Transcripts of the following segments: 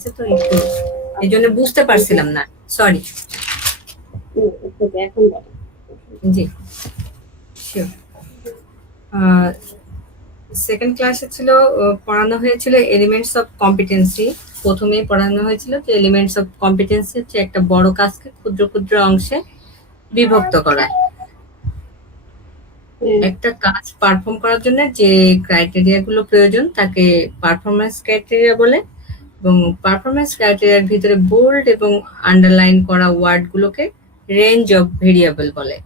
আসছে তো একটু এই জন্য বুঝতে পারছিলাম না, সরি। এখন জি শিওর। সেকেন্ড ক্লাসে ছিল, পড়ানো হয়েছিল এলিমেন্টস অফ কম্পিটেন্সি। প্রথমেই পড়ানো হয়েছিল যে এলিমেন্টস অফ কম্পিটেন্সি হচ্ছে একটা বড় কাজকে ক্ষুদ্র ক্ষুদ্র অংশে বিভক্ত করা। একটা কাজ পারফর্ম করার জন্য যে ক্রাইটেরিয়া গুলো প্রয়োজন তাকে পারফরম্যান্স ক্রাইটেরিয়া বলে, এবং পারফরম্যান্স ক্রাইটেরিয়ার ভিতরে বোল্ড এবং আন্ডারলাইন করা ওয়ার্ড গুলোকে রেঞ্জ অফ ভেরিয়েবল বলে।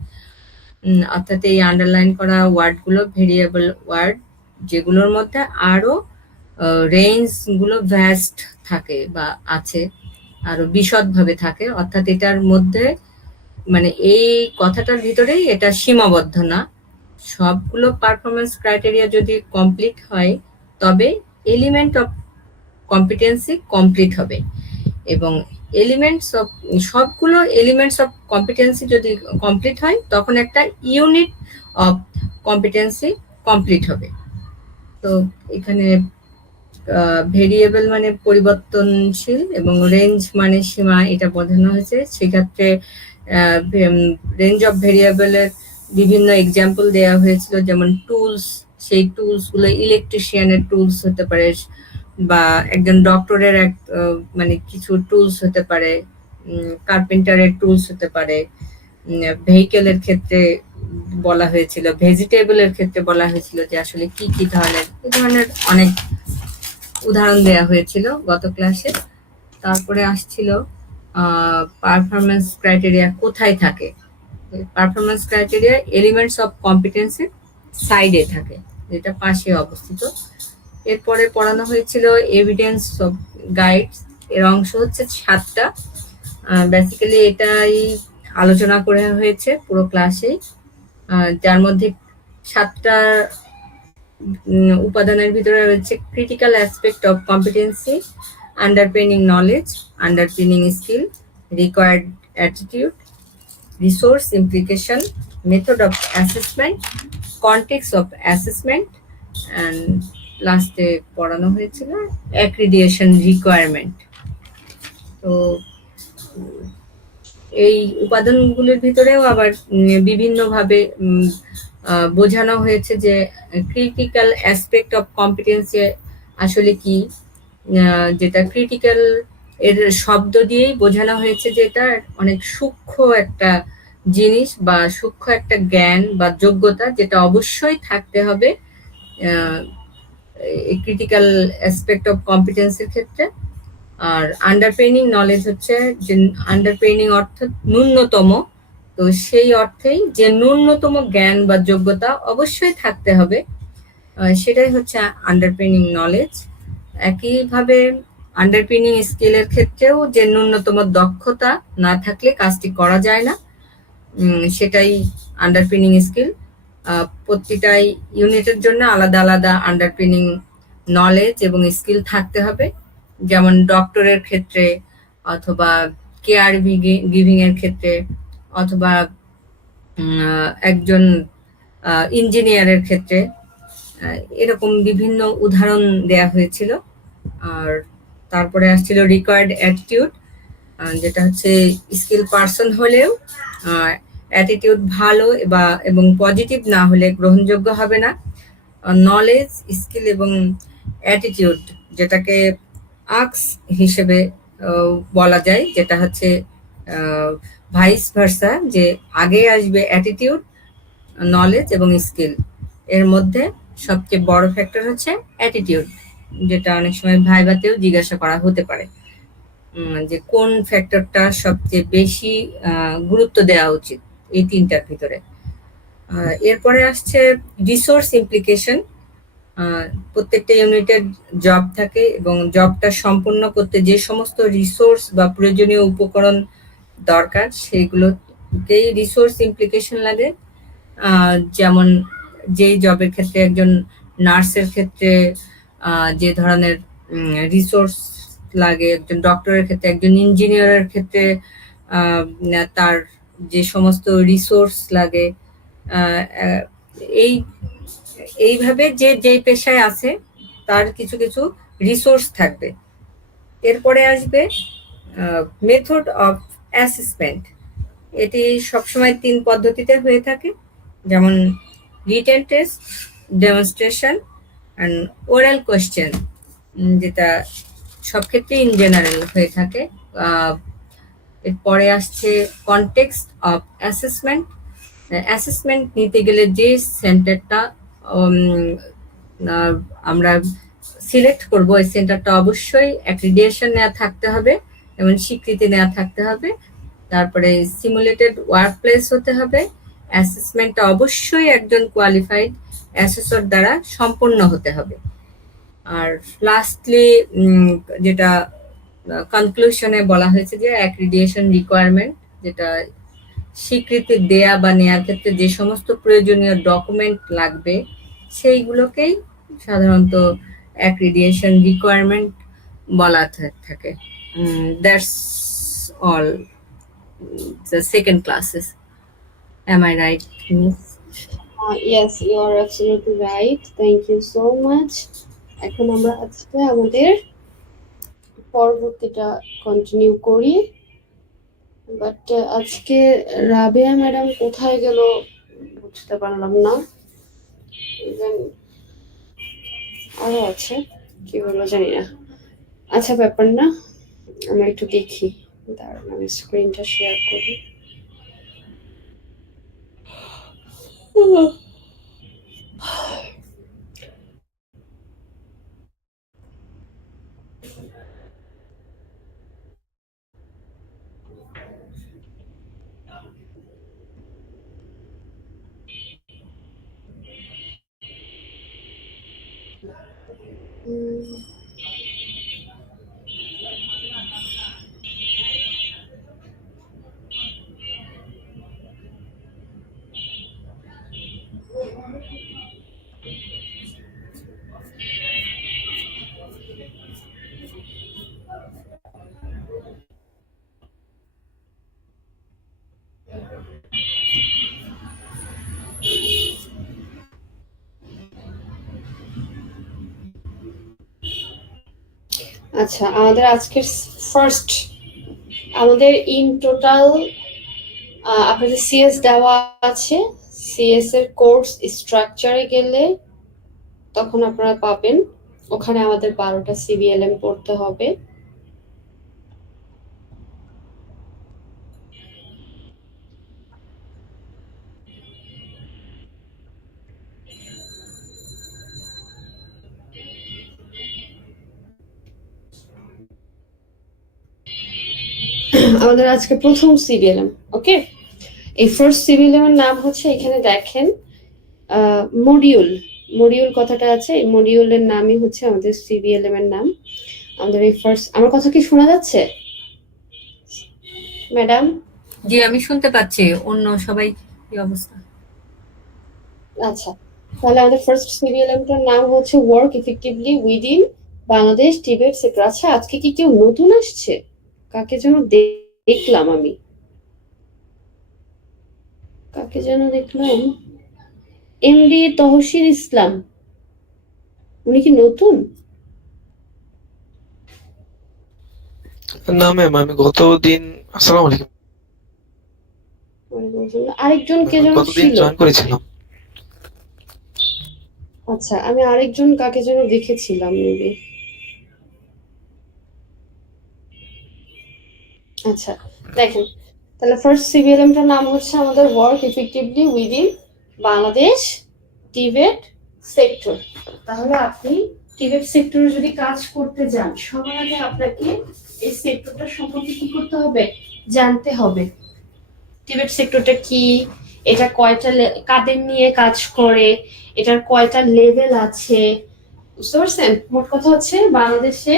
অর্থাৎ এই আন্ডারলাইন করা ওয়ার্ড গুলো ভেরিয়েবল ওয়ার্ড, যেগুলোর মধ্যে আরো রেঞ্জ গুলো ভ্যাস্ট থাকে বা আছে, আরো বিশদভাবে থাকে। অর্থাৎ এটার মধ্যে মানে এই কথাটার ভিতরেই এটা সীমাবদ্ধ না। সবগুলো পারফরম্যান্স ক্রাইটেরিয়া যদি কমপ্লিট হয় তবে এলিমেন্ট অফ কম্পিটেন্সি কমপ্লিট হবে, এবং এলিমেন্টস অফ সবগুলো এলিমেন্টস অফ কম্পিটেন্সি যদি কমপ্লিট হয় তখন একটা ইউনিট অফ কম্পিটেন্সি কমপ্লিট হবে। তো এখানে ভেরিয়েবল মানে পরিবর্তনশীল এবং রেঞ্জ মানে সীমা, এটা বোঝানো হয়েছে। সেক্ষেত্রে রেঞ্জ অফ ভেরিয়েবলের বিভিন্ন এক্সাম্পল দেওয়া হয়েছিল, যেমন টুলস, সেই টুলস গুলো ইলেকট্রিশিয়ানের টুলস হতে পারে, বা একজন ডক্টরের এক মানে কিছু টুলস হতে পারে, কার্পেন্টারের টুলস হতে পারে। ভেহিকেলের ক্ষেত্রে বলা হয়েছিল, ভেজিটেবলের ক্ষেত্রে বলা হয়েছিল যে আসলে কি কি ধরনের, এই ধরনের অনেক উদাহরণ দেওয়া হয়েছিল গত ক্লাসে। তারপরে আসছিল পারফরম্যান্স ক্রাইটেরিয়া কোথায় থাকে। পারফরম্যান্স ক্রাইটেরিয়া এলিমেন্টস অফ কম্পিটেন্সির সাইডে থাকে, যেটা পাশে অবস্থিত। এরপরে পড়ানো হয়েছিল এভিডেন্স অফ গাইডস, এর অংশ হচ্ছে 7টা। বেসিক্যালি এটাই আলোচনা করা হয়েছে পুরো ক্লাসে, যার মধ্যে 7টা উপাদানের ভিতরে রয়েছে critical aspect of competency, আন্ডারপিনিং knowledge, আন্ডারপিনিং skill, required attitude, resource implication, method of assessment, context of assessment, and লাস্টে পড়ানো হয়েছিল অ্যাক্রিডিয়েশন রিকোয়ারমেন্ট। তো এই উপাদানগুলোর ভিতরেও আবার বিভিন্নভাবে বোঝানো হয়েছে যে ক্রিটিক্যাল অ্যাসপেক্ট অফ কম্পিটেন্সি আসলে কি। যেটা ক্রিটিক্যাল এর শব্দ দিয়েই বোঝানো হয়েছে যে এটা অনেক সূক্ষ্ম একটা জিনিস বা সূক্ষ্ম একটা জ্ঞান বা যোগ্যতা, যেটা অবশ্যই থাকতে হবে ক্রিটিক্যাল অ্যাসপেক্ট অফ কম্পিটেন্সির ক্ষেত্রে। আর আন্ডারপেইনিং নলেজ হচ্ছে যে আন্ডারপেইনিং অর্থাৎ ন্যূনতম, তো সেই অর্থেই যে ন্যূনতম জ্ঞান বা যোগ্যতা অবশ্যই থাকতে হবে, সেটাই হচ্ছে আন্ডারপেইনিং নলেজ। একইভাবে আন্ডারপিনিং স্কিলের ক্ষেত্রেও যে ন্যূনতম দক্ষতা না থাকলে কাজটি করা যায় না, সেটাই আন্ডারপিনিং স্কিল। প্রতিটাই ইউনিটের জন্য আলাদা আলাদা আন্ডারপিনিং নলেজ এবং স্কিল থাকতে হবে। যেমন ডক্টরের ক্ষেত্রে, অথবা কেয়ার গিভিং এর ক্ষেত্রে, অথবা একজন ইঞ্জিনিয়ারের ক্ষেত্রে, এরকম বিভিন্ন উদাহরণ দেয়া হয়েছিল। আর তারপরে আসছিল রিকোয়ার্ড অ্যাটিটিউড, যেটা হচ্ছে স্কিল পারসন হলেও অ্যাটিটিউড ভালো এবং পজিটিভ না হলে গ্রহণযোগ্য হবে না। নলেজ, স্কিল এবং অ্যাটিটিউড, যেটাকে আক্স হিসেবে বলা যায়, যেটা হচ্ছে ভাইস ভার্সা, যে আগে আসবে অ্যাটিটিউড, নলেজ এবং স্কিল। এর মধ্যে সবচেয়ে বড় ফ্যাক্টর হচ্ছে অ্যাটিটিউড, যেটা অনেক সময় ভাইভাতেও জিজ্ঞাসা করা হতে পারে যে কোন ফ্যাক্টরটা সবচেয়ে বেশি গুরুত্ব দেওয়া উচিত এই তিনটার ভিতরে। এরপরে আসছে রিসোর্স ইমপ্লিকেশন। প্রত্যেকটা ইউনিটের জব থাকে এবং জবটা সম্পূর্ণ করতে যে সমস্ত রিসোর্স বা প্রয়োজনীয় উপকরণ দরকার সেগুলোকেই রিসোর্স ইমপ্লিকেশন লাগে। যেমন যেই জবের ক্ষেত্রে একজন নার্সের ক্ষেত্রে যে ধরনের রিসোর্স লাগে, একজন ডক্টরের ক্ষেত্রে, একজন ইঞ্জিনিয়ারের ক্ষেত্রে তার যে সমস্ত রিসোর্স লাগে, এই এইভাবে যে যেই পেশায় আছে তার কিছু কিছু রিসোর্স থাকবে। এরপরে আসবে মেথড অফ অ্যাসেসমেন্ট। এটি সবসময় ৩ পদ্ধতিতে হয়ে থাকে, যেমন written test, demonstration and oral question, যেটা সব ক্ষেত্রে ইন জেনারেল হয়ে থাকে। এরপরে আসছে কনটেক্সট অফ অ্যাসেসমেন্ট। অ্যাসেসমেন্ট নিতে গেলে যে সেন্টারটা আমরা সিলেক্ট করব, এই সেন্টারটা অবশ্যই অ্যাক্রিডিটেশন নেওয়া থাকতে হবে এবং স্বীকৃতি নেওয়া থাকতে হবে। তারপরে সিমুলেটেড ওয়ার্কপ্লেস হতে হবে। অ্যাসেসমেন্টটা অবশ্যই একজন কোয়ালিফাইড অ্যাসেসর দ্বারা সম্পন্ন হতে হবে। আর লাস্টলি যেটা কনক্লুশনে বলা হয়েছে যে অ্যাক্রিডিটেশন রিকোয়ারমেন্ট, যেটা স্বীকৃতি দেয়া বা নেওয়ার ক্ষেত্রে যে সমস্ত প্রয়োজনীয় ডকুমেন্ট লাগবে সেইগুলোকেই সাধারণত অ্যাক্রিডিটেশন রিকোয়ারমেন্ট বলা থাকে। That's all the second classes. Am I right, Miss? Yes, you are absolutely right. Thank you so much. এখন আমরা আজকে আমাদের পরবর্তীটা কন্টিনিউ করি। বাট আজকে রাবেয়া ম্যাডাম কোথায় গেল বুঝতে পারলাম না। ইভেন আরো আছে, কি বলবো জানি না। আচ্ছা, ব্যাপার না, আমরা একটু দেখি। দাঁড়ান, আমি স্ক্রিনটা শেয়ার করি। আচ্ছা, আমাদের আজকের ফার্স্ট, আমাদের ইন টোটাল আপনাদের সিএস দেওয়া আছে। সিএস এর কোর্স স্ট্রাকচারে গেলে তখন আপনারা পাবেন ওখানে আমাদের 12টা সিবিএলএম পড়তে হবে। আমাদের আজকে প্রথম সিবিএলএম। ওকে, এই ফার্স্ট সিবিএলএম এর নাম হচ্ছে, এখানে দেখেন মডিউল। মডিউল কথাটা আছে, এই মডিউলের নামই হচ্ছে আমাদের সিবিএলএম এর নাম। আমাদের এই ফার্স্ট, আমার কথা কি শোনা যাচ্ছে ম্যাডাম? জি, আমি শুনতে পাচ্ছি। অন্য সবাই কি অবস্থা? আচ্ছা, তাহলে আমাদের ফার্স্ট সিবিএলএমটার নাম হচ্ছে work effectively within Bangladesh Tibet sector. আচ্ছা, আজকে কি কেউ নতুন আসছে? কাকে যেন দেখলাম আমি, কাকে যেন দেখলাম, এমডি তহসির ইসলাম, উনি কি নতুন? না ম্যাম, আমি গতদিন, আসসালামু আলাইকুম, আরেকজন কে যেন গতদিন ছিল। জয়েন করেছিলাম। আচ্ছা, আমি আরেকজন কাকে যেন দেখেছিলাম মেবি। আচ্ছা, দেখেন, তাহলে ফার্স্ট সিবিএলএমটার নাম হচ্ছে আমাদের work effectively within Bangladesh Tibet sector. তাহলে আপনি টিবেট সেক্টরে যদি কাজ করতে যান, সবার আগে আপনাকে এই সেক্টরটা সম্পর্কে কি করতে হবে, জানতে হবে। টিবেট সেক্টরটা কি, এটা কয়টা কাদের নিয়ে কাজ করে, এটার কয়টা লেভেল আছে, বুঝতে পারছেন? মোট কথা হচ্ছে বাংলাদেশে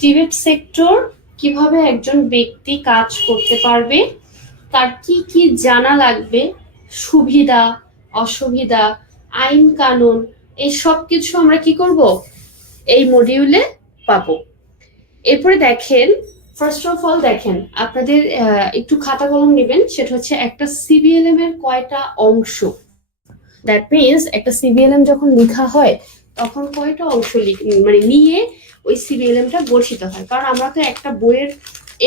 টিবেট সেক্টর কিভাবে একজন ব্যক্তি কাজ করতে পারবে, তার কি কি জানা লাগবে, সুবিধা অসুবিধা, আইন কানুন, এই সব কিছু আমরা কি করব, এই মডিউলে পাবো। এরপরে দেখেন, ফার্স্ট অফ অল দেখেন, আপনাদের একটু খাতা কলম নেবেন। সেটা হচ্ছে একটা সিবিএলএম এর কয়টা অংশ, দ্যাট মিনস একটা সিবিএলএম যখন লেখা হয় তখন কয়টা অংশ মানে নিয়ে ওই সিবিএলএমটা গঠিত হয়। কারণ আমরা তো একটা বইয়ের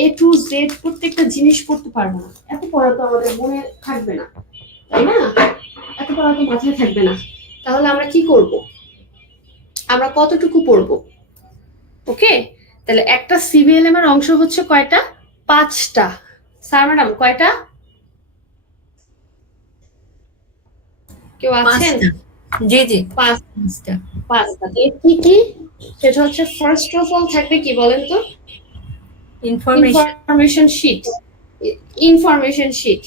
A to Z প্রত্যেকটা জিনিস পড়তে পারবো না, এত পড়া তো আমাদের মনে থাকবে না, তাই না? এত পড়া তো মাথায় থাকবে না। তাহলে আমরা কি করব, আমরা কতটুকু পড়বো? ওকে, তাহলে একটা সিবিএলএম এর অংশ হচ্ছে কয়টা? 5টা। স্যার ম্যাডাম কয়টা? কেউ আছেন? 5টা। জি জি, 5টা। 5টা। কি কি? সেটা হচ্ছে ফার্স্ট অফ অল থাকবে কি বলেন তো? Information. Information sheet. Information sheet.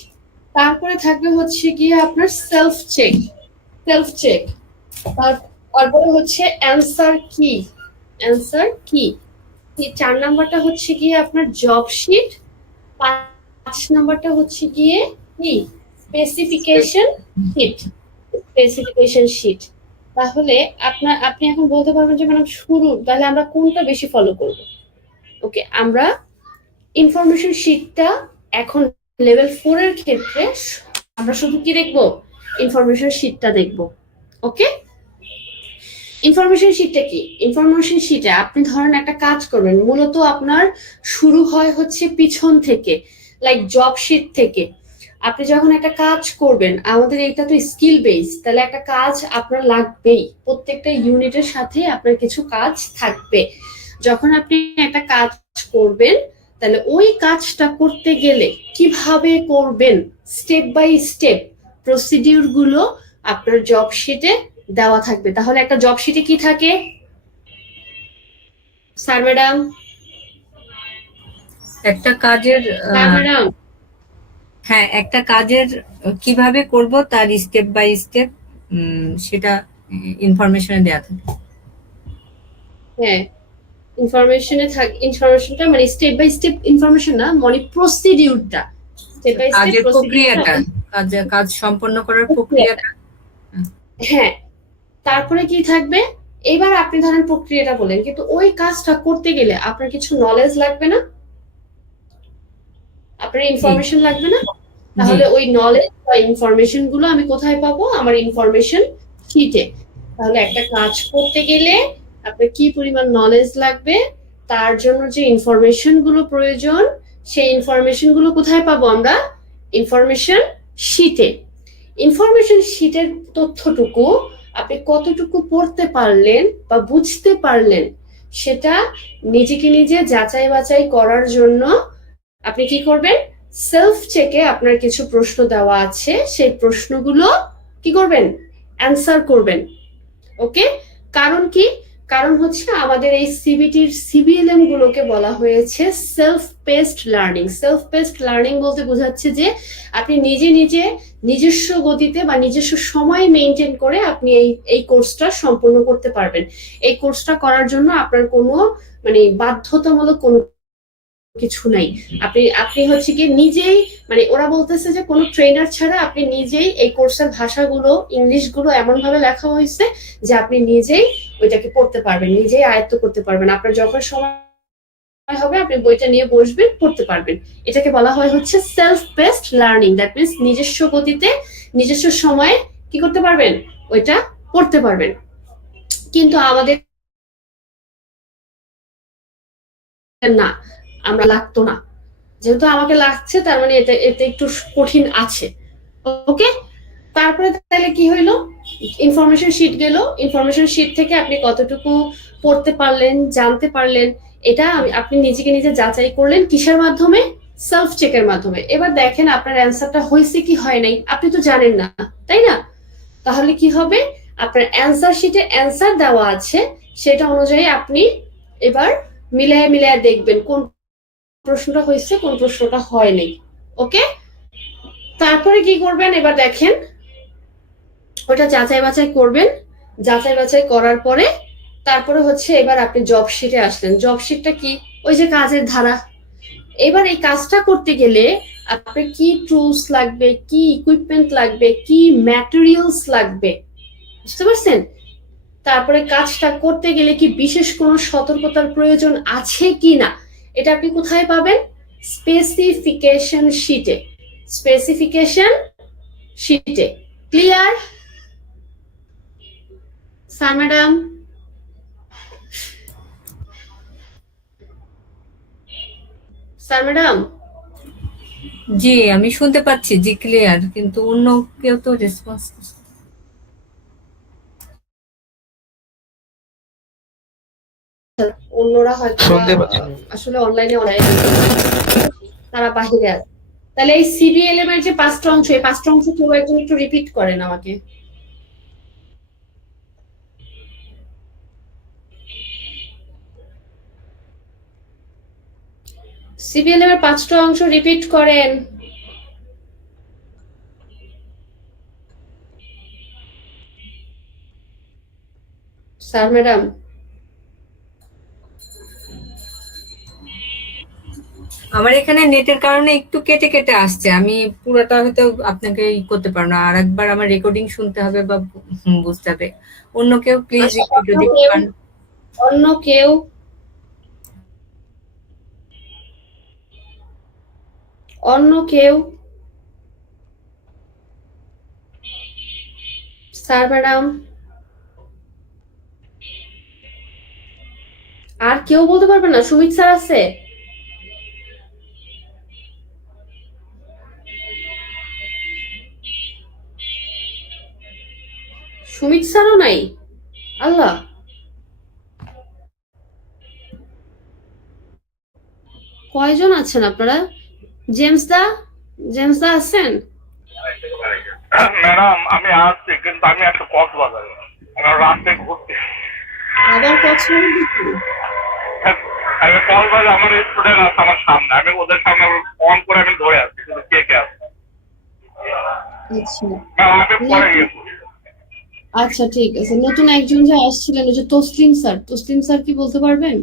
তারপরে থাকবে হচ্ছে গিয়ে আপনার সেলফ চেক। Self check. তারপরে হচ্ছে অ্যান্সার কি। অ্যান্সার কি। 4 নাম্বারটা হচ্ছে গিয়ে আপনার জব শিট। 5 নাম্বারটা হচ্ছে গিয়ে কি? Specification sheet. Specification sheet. তাহলে আপনি এখন বলতে পারবেন যে ম্যাডাম শুরু তাহলে আমরা কোনটা বেশি ফলো করব? ওকে, আমরা ইনফরমেশন শিটটা এখন লেভেল 4 এর ক্ষেত্রে আমরা শুধু কি দেখব? ইনফরমেশন শিটটা দেখব। ওকে, ইনফরমেশন শিটটা কি? ইনফরমেশন শিটে আপনি ধরেন একটা কাজ করবেন, মূলত আপনার শুরু হয় হচ্ছে পিছন থেকে, লাইক জব শিট থেকে। আপনি যখন একটা কাজ করবেন, আমাদের এটা তো স্কিল বেস, তাহলে একটা কাজ আপনার লাগবেই, প্রত্যেকটা ইউনিটের সাথে আপনার কিছু কাজ থাকবে। যখন আপনি একটা কাজ করবেন, তাহলে ওই কাজটা করতে গেলে কিভাবে করবেন, স্টেপ বাই স্টেপ প্রসিডিউর গুলো আপনার জব শিটে দেওয়া থাকবে। তাহলে একটা জব শিটে কি থাকে স্যার ম্যাডাম? একটা কাজের স্যার ম্যাডাম, হ্যাঁ, একটা কাজের কিভাবে করব তার স্টেপ বাই স্টেপ সেটা ইনফরমেশনে দেওয়া থাকে। হ্যাঁ, ইনফরমেশনটা মানে স্টেপ বাই স্টেপ ইনফরমেশন না, মানে প্রসিডিউরটা, স্টেপ বাই স্টেপ কাজের প্রসিডিউরটা। প্রক্রিয়াটা, কাজ সম্পন্ন করার প্রক্রিয়াটা। হ্যাঁ, তারপরে কি থাকবে? এবার আপনি ধরেন প্রক্রিয়াটা বলেন, কিন্তু ওই কাজটা করতে গেলে আপনার কিছু নলেজ লাগবে না? আপনার জি ইনফরমেশন লাগবে না? জি। তাহলে ওই নলেজ বা ইনফরমেশন গুলো আমি কোথায় পাবো? আমার ইনফরমেশন শিটে। তাহলে একটা কাজ করতে গেলে আপনার কি পরিমাণ নলেজ লাগবে, তার জন্য যে ইনফরমেশন গুলো প্রয়োজন, সেই ইনফরমেশন গুলো কোথায় পাবো আমরা? ইনফরমেশন শিটে। ইনফরমেশন শিটের তথ্যটুকু আপনি কতটুকু পড়তে পারলেন বা বুঝতে পারলেন, সেটা নিজেকে নিজে যাচাই বাছাই করার জন্য আপনি কি করবেন? সেলফ চেকে আপনার কিছু প্রশ্ন দেওয়া আছে, সেই প্রশ্নগুলো কি করবেন? অ্যান্সার করবেন। ওকে, কারণ কি? কারণ হচ্ছে আমাদের এই সিবিটির সিবিএলএম গুলোকে বলা হয়েছে self paced learning. Self paced learning বলতে বোঝাচ্ছে যে আপনি নিজে নিজে নিজস্ব গতিতে বা নিজস্ব সময় মেনটেন করে আপনি এই কোর্সটা সম্পূর্ণ করতে পারবেন। এই কোর্সটা করার জন্য আপনার কোনো মানে বাধ্যতামূলক কোনো কিছু নাই। আপনি আপনি হচ্ছে কি নিজেই, মানে ওরা বলতেছে যে কোনো ট্রেনার ছাড়া আপনি নিজেই এই কোর্সের ভাষাগুলো, ইংলিশ গুলো এমন ভাবে লেখা হয়েছে যে আপনি নিজেই ওইটাকে পড়তে পারবেন, নিজেই আয়ত্ত করতে পারবেন। আপনার যখন সময় হবে আপনি বইটা নিয়ে বসবেন, পড়তে পারবেন। এটাকে বলা হয় হচ্ছে self paced learning. That means নিজস্ব গতিতে নিজস্ব সময়ে কি করতে পারবেন? ওইটা পড়তে পারবেন। কিন্তু আমাদের না, আমরা লাগতো না। যেহেতু আমাকে লাগছে তার মানে এটা এটা একটু কঠিন আছে। ওকে, তারপরে তাহলে কি হইলো? ইনফরমেশন শিট গেল। ইনফরমেশন শিট থেকে আপনি কতটুকু পড়তে পারলেন, জানতে পারলেন, এটা আপনি নিজেকে নিজে যাচাই করলেন কিসের মাধ্যমে? সেলফ চেকের মাধ্যমে। এবার দেখেন আপনার অ্যান্সারটা হয়েছে কি হয় নাই, আপনি তো জানেন না, তাই না? তাহলে কি হবে? আপনার অ্যান্সার শিটে অ্যান্সার দেওয়া আছে, সেটা অনুযায়ী আপনি এবার মিলায় মিলায় দেখবেন কোন প্রশ্নটা হয়েছে কোন প্রশ্নটা হয়নি। ওকে, তারপরে কি করবেন? এবার দেখেন ওটা যাচাই বাছাই করবেন। যাচাই বাছাই করার পরে তারপরে হচ্ছে এবার আপনি জব শিটে আসলেন। জব শিটটা কি? ওই যে কাজের ধারা। এবার এই কাজটা করতে গেলে আপনার কি টুলস লাগবে, কি ইকুইপমেন্ট লাগবে, কি ম্যাটেরিয়ালস লাগবে, বুঝতে পারছেন? তারপরে কাজটা করতে গেলে কি বিশেষ কোনো সতর্কতার প্রয়োজন আছে কি না, এটা আপনি কোথায় পাবেন? স্পেসিফিকেশন শিটে। স্পেসিফিকেশন শিটে। Clear sir madam? Sir madam, জি, আমি শুনতে পাচ্ছি, জি ক্লিয়ার, কিন্তু অন্য কেউ তো রেসপন্স অন্যরা হয়তো শুনতে পাচ্ছি না। আসলে অনলাইনে তারা বাহিরে আছে। তাহলে এই সিবিএলএম এর যে পাঁচটা অংশ, এই পাঁচটা অংশ কেউ একজন একটু রিপিট করেন আমাকে। সিবিএলএম এর পাঁচটা অংশ রিপিট করেন। স্যার ম্যাডাম, আমার এখানে নেটের কারণে একটু কেটে কেটে আসছে। আমি পুরোটা হয়তো আপনাকে করতে পারবো না, আর একবার আমার রেকর্ডিং শুনতে হবে বা বুঝতে হবে। অন্য কেউ প্লিজ আচ্ছা, একটু যদি পান। অন্য কেউ, অন্য কেউ, স্যার ম্যাডাম, আর কেউ বলতে পারবে না? সুমিত স্যার আছে? সুমিত স্যারও নাই? আল্লাহ, কয়জন আছেন আপনারা? জেমস দা, জেমস দা আছেন? ম্যাডাম আমি আসছি, কিন্তু আমি একটা কক্সবাজারে রাস্তায় ঘুরতে। আবার কক্সবাজার দিচ্ছি? আমি কক্সবাজারে আমার স্টুডেন্ট আছে আমার সামনে, আমি ওদের সামনে অন করে আমি ধরে আছি, কিন্তু কে কে আছে আচ্ছা, আমি পরে গেছি। আচ্ছা ঠিক আছে। নতুন একজন যে আসছিলেন, ওই যে তসলিম স্যার, তসলিম স্যার কি বলতে পারবেন?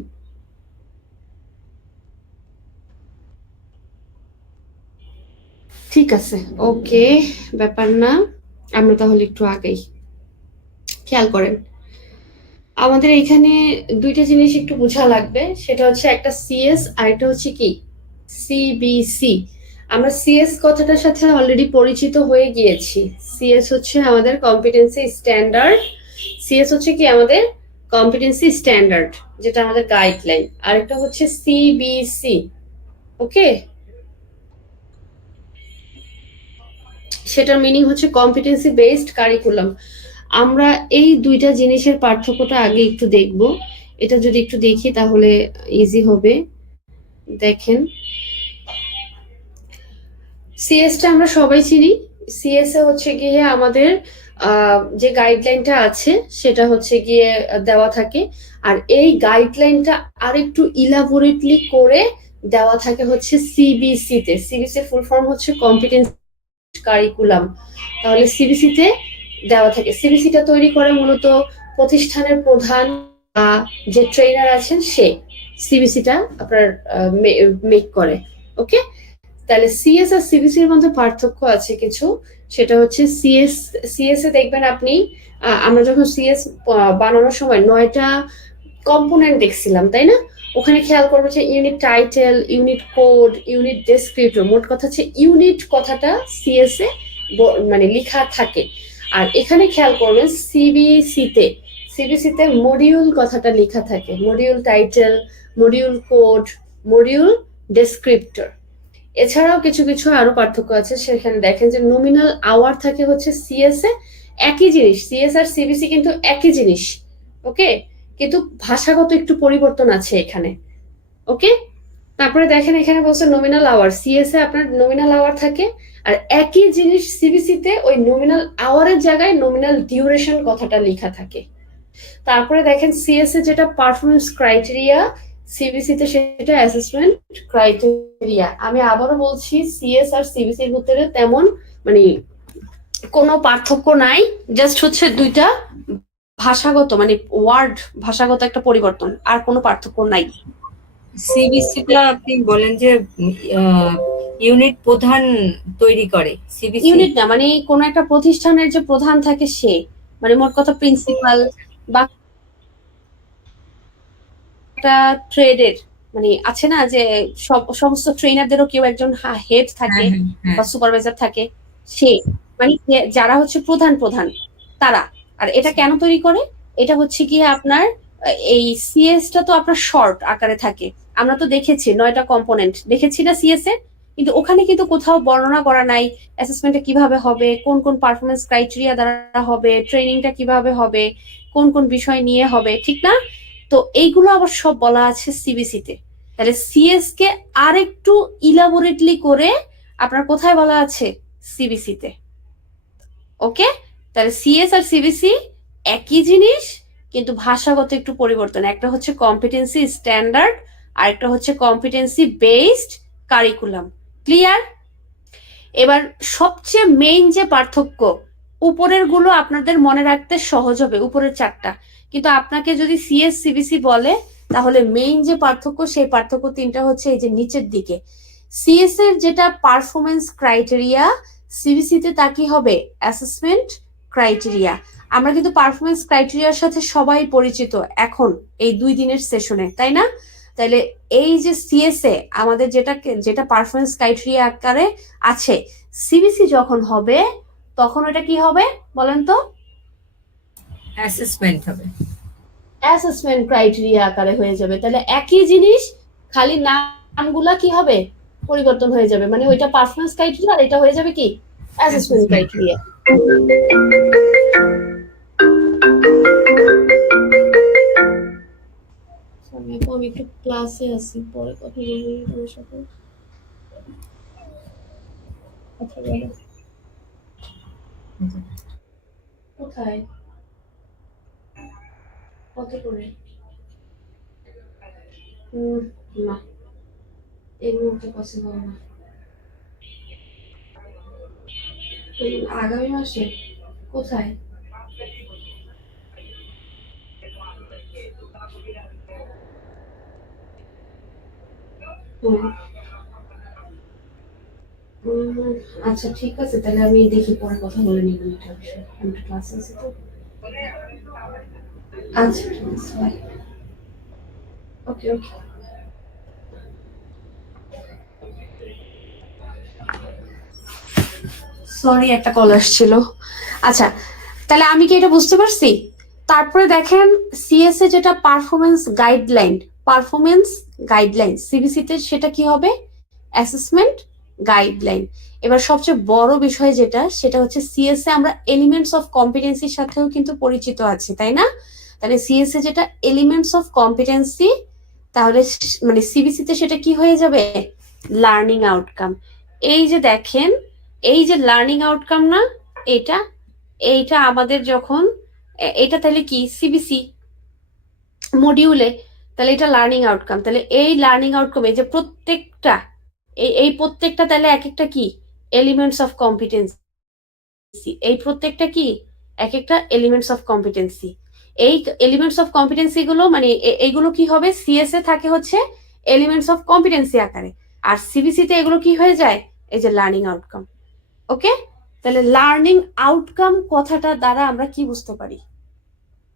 ঠিক আছে, ওকে, ব্যাপার না। আমরা তাহলে একটু আগেই খেয়াল করেন, আমাদের এখানে দুইটা জিনিস একটু বোঝা লাগবে। সেটা হচ্ছে একটা সিএস আর একটা হচ্ছে কি সিবিসি। আমরা সিএস কথাটার সাথে অলরেডি পরিচিত হয়ে গিয়েছি। সিএস হচ্ছে আমাদের কম্পিটেন্সি স্ট্যান্ডার্ড, সিএস হচ্ছে কি আমাদের কম্পিটেন্সি স্ট্যান্ডার্ড, যেটা আমাদের গাইডলাইন। আরেকটা হচ্ছে সিবিসি, ওকে, সেটার মিনিং হচ্ছে কম্পিটেন্সি বেসড কারিকুলাম। আমরা এই দুইটা জিনিসের পার্থক্যটা আগে একটু দেখব। এটা যদি একটু দেখি তাহলে ইজি হবে। দেখেন, সিএসটা আমরা সবাই চিনি। সিএস এ হচ্ছে গিয়ে আমাদের যে গাইডলাইনটা আছে সেটা হচ্ছে গিয়ে দেওয়া থাকে, আর এই গাইডলাইনটা আরেকটু ইলাবোরেটলি করে দেওয়া থাকে হচ্ছে সিবিসি তে। সিবিসি ফুল ফর্ম হচ্ছে কম্পিটেন্স কারিকুলাম। তাহলে সিবিসি তে দেওয়া থাকে। সিবিসিটা তৈরি করে মূলত প্রতিষ্ঠানের প্রধান বা যে ট্রেনার আছেন সে সিবিসিটা আপনার মেক করে, ওকে। তাহলে সিএস আর সিবিসির মধ্যে পার্থক্য আছে কিছু। সেটা হচ্ছে সিএস এ দেখবেন আপনি, আমরা যখন সিএস বানানোর সময় 9টা কম্পোনেন্ট দেখছিলাম, তাই না? ওখানে খেয়াল করবো যে unit title, unit code, unit descriptor, মোট কথা হচ্ছে ইউনিট কথাটা সিএস এ মানে লেখা থাকে। আর এখানে খেয়াল করবেন সিবিসিতে মডিউল কথাটা লেখা থাকে। Module title, module code, module descriptor. এছাড়াও কিছু কিছু আরো পার্থক্য আছে। সেখানে দেখেন যে নমিনাল আওয়ার থাকে হচ্ছে সিএস এ, একই জিনিস। সিএস আর সিবিসি কিন্তু একই জিনিস, ওকে, কিন্তু ভাষাগত একটু পরিবর্তন আছে এখানে, ওকে। তারপরে দেখেন এখানে বলছে নমিনাল আওয়ার, সিএস এ আপনার নমিনাল আওয়ার থাকে, আর একই জিনিস সিবিসি তে ওই নমিনাল আওয়ারের জায়গায় নমিনাল ডিউরেশন কথাটা লেখা থাকে। তারপরে দেখেন সিএস এ যেটা পারফরমেন্স ক্রাইটেরিয়া, সিবিসি তে সেটা অ্যাসেসমেন্ট ক্রাইটেরিয়া। আমি আবারও বলছি, সিএস আর সিবিসি এর ভিতরে তেমন মানে কোনো পার্থক্য নাই, জাস্ট হচ্ছে দুইটা ভাষাগত মানে ওয়ার্ড, ভাষাগত একটা পরিবর্তন, আর কোনো পার্থক্য নাই। সিবিসিটা আপনি বলেন যে ইউনিট প্রধান তৈরি করে, সিবিসি ইউনিট না, মানে কোন একটা প্রতিষ্ঠানের যে প্রধান থাকে সে, মানে মোট কথা প্রিন্সিপাল বা একটা ট্রেডের, মানে আছে না যে সমস্ত ট্রেনারদেরও কেউ একজন হেড থাকে বা সুপারভাইজার থাকে, সে মানে যারা হচ্ছে প্রধান প্রধান তারা। আর এটা কেন তৈরি করে? এটা হচ্ছে কি আপনার এই সিএসটা তো আপনার শর্ট আকারে থাকে, আমরা তো দেখেছি 9টা কম্পোনেন্ট দেখেছি না সিএস এ, কিন্তু ওখানে কিন্তু কোথাও বর্ণনা করা নাই অ্যাসেসমেন্টটা কিভাবে হবে, কোন কোন পারফরমেন্স ক্রাইটেরিয়া দ্বারা হবে, ট্রেনিংটা কিভাবে হবে, কোন কোন বিষয় নিয়ে হবে, ঠিক না? তো এইগুলো আবার সব বলা আছে সিবিসি তে। তাহলে সিএস কে আরেকটু ইলাবোরেটলি করে আপনার কোথায় বলা আছে? সিবিসি তে। ওকে, তাহলে সিএস আর সিবিসি একই জিনিস, কিন্তু ভাষাগত একটু পরিবর্তন। একটা হচ্ছে কম্পিটেন্সি স্ট্যান্ডার্ড, আর একটা হচ্ছে কম্পিটেন্সি বেসড কারিকুলাম। ক্লিয়ার? এবার সবচেয়ে মেইন যে পার্থক্য, উপরের গুলো আপনাদের মনে রাখতে সহজ হবে, উপরের 4টা, কিন্তু আপনাকে যদি সিএস সিবিসি বলে তাহলে মেইন যে পার্থক্য, সেই পার্থক্য 3টা হচ্ছে এই যে নিচের দিকে। সিএস এর যেটা পারফরমেন্স ক্রাইটেরিয়া, সিবিসি তে তা কি হবে? Assessment criteria. আমরা কিন্তু পারফরমেন্স ক্রাইটেরিয়ার সাথে সবাই পরিচিত এখন এই 2 দিনের সেশনে, তাই না? তাহলে এই যে সিএস এ আমাদের যেটা পারফরমেন্স ক্রাইটেরিয়া আকারে আছে, সিবিসি যখন হবে তখন এটা কি হবে বলেন তো? অ্যাসেসমেন্ট হবে। অ্যাসেসমেন্ট ক্রাইটেরিয়া আকারে হয়ে যাবে। তাহলে একই জিনিস, খালি নামগুলা কি হবে? পরিবর্তন হয়ে যাবে। মানে ওইটা পারফরমেন্স ক্রাইটেরিয়া আর এটা হয়ে যাবে কি? Assessment criteria. আমি একটু ক্লাসে আছি, পরে কথা বলবো তোমার সাথে। আচ্ছা বলো। কোথায়? কত করে? না, এই মুহূর্তে পসিবল না। আগামী মাসে? কোথায়? আচ্ছা ঠিক আছে, তাহলে আমি দেখি পরে কথা বলে নিব এটা বিষয়ে। আমি তো ক্লাসে আছি তো। আচ্ছা ঠিক আছে, বাই। Okay okay. সরি, একটা কল আসছিল। আচ্ছা, তাহলে আমি কি এটা বুঝতে পারছি? তারপরে দেখেন সিএস এ যেটা পারফরমেন্স গাইডলাইন, সিবিসি তে সেটা কি হবে? Assessment guideline. এবার সবচেয়ে বড় বিষয় যেটা, সেটা হচ্ছে সিএস এ আমরা এলিমেন্টস অফ কম্পিটেন্সির সাথেও কিন্তু পরিচিত আছি, তাই না? তাহলে সিএস এ যেটা এলিমেন্টস অফ কম্পিটেন্সি, তাহলে মানে সিবিসি তে সেটা কি হয়ে যাবে? Learning outcome. এই যে দেখেন, এই যে লার্নিং আউটকাম না, এটা এইটা আমাদের যখন এটা তাহলে কি সিবিসি মডিউলে, তাহলে এটা লার্নিং আউটকাম। তাহলে এই লার্নিং আউটকাম, এই যে প্রত্যেকটা, এই প্রত্যেকটা তাহলে এক একটা কি এলিমেন্টস অফ কম্পিটেন্সি, এই প্রত্যেকটা কি এক একটা এলিমেন্টস অফ কম্পিটেন্সি। এই এলিমেন্টস অফ কম্পিটেন্সি গুলো মানে এইগুলো কি হবে? সিএস এ থাকে হচ্ছে এলিমেন্টস অফ কম্পিটেন্সি আকারে, আর সিবিসি তে এগুলো কি হয়ে যায়? এই যে লার্নিং আউটকাম। ওকে, তাহলে লার্নিং আউটকাম কথাটা দ্বারা আমরা কি বুঝতে পারি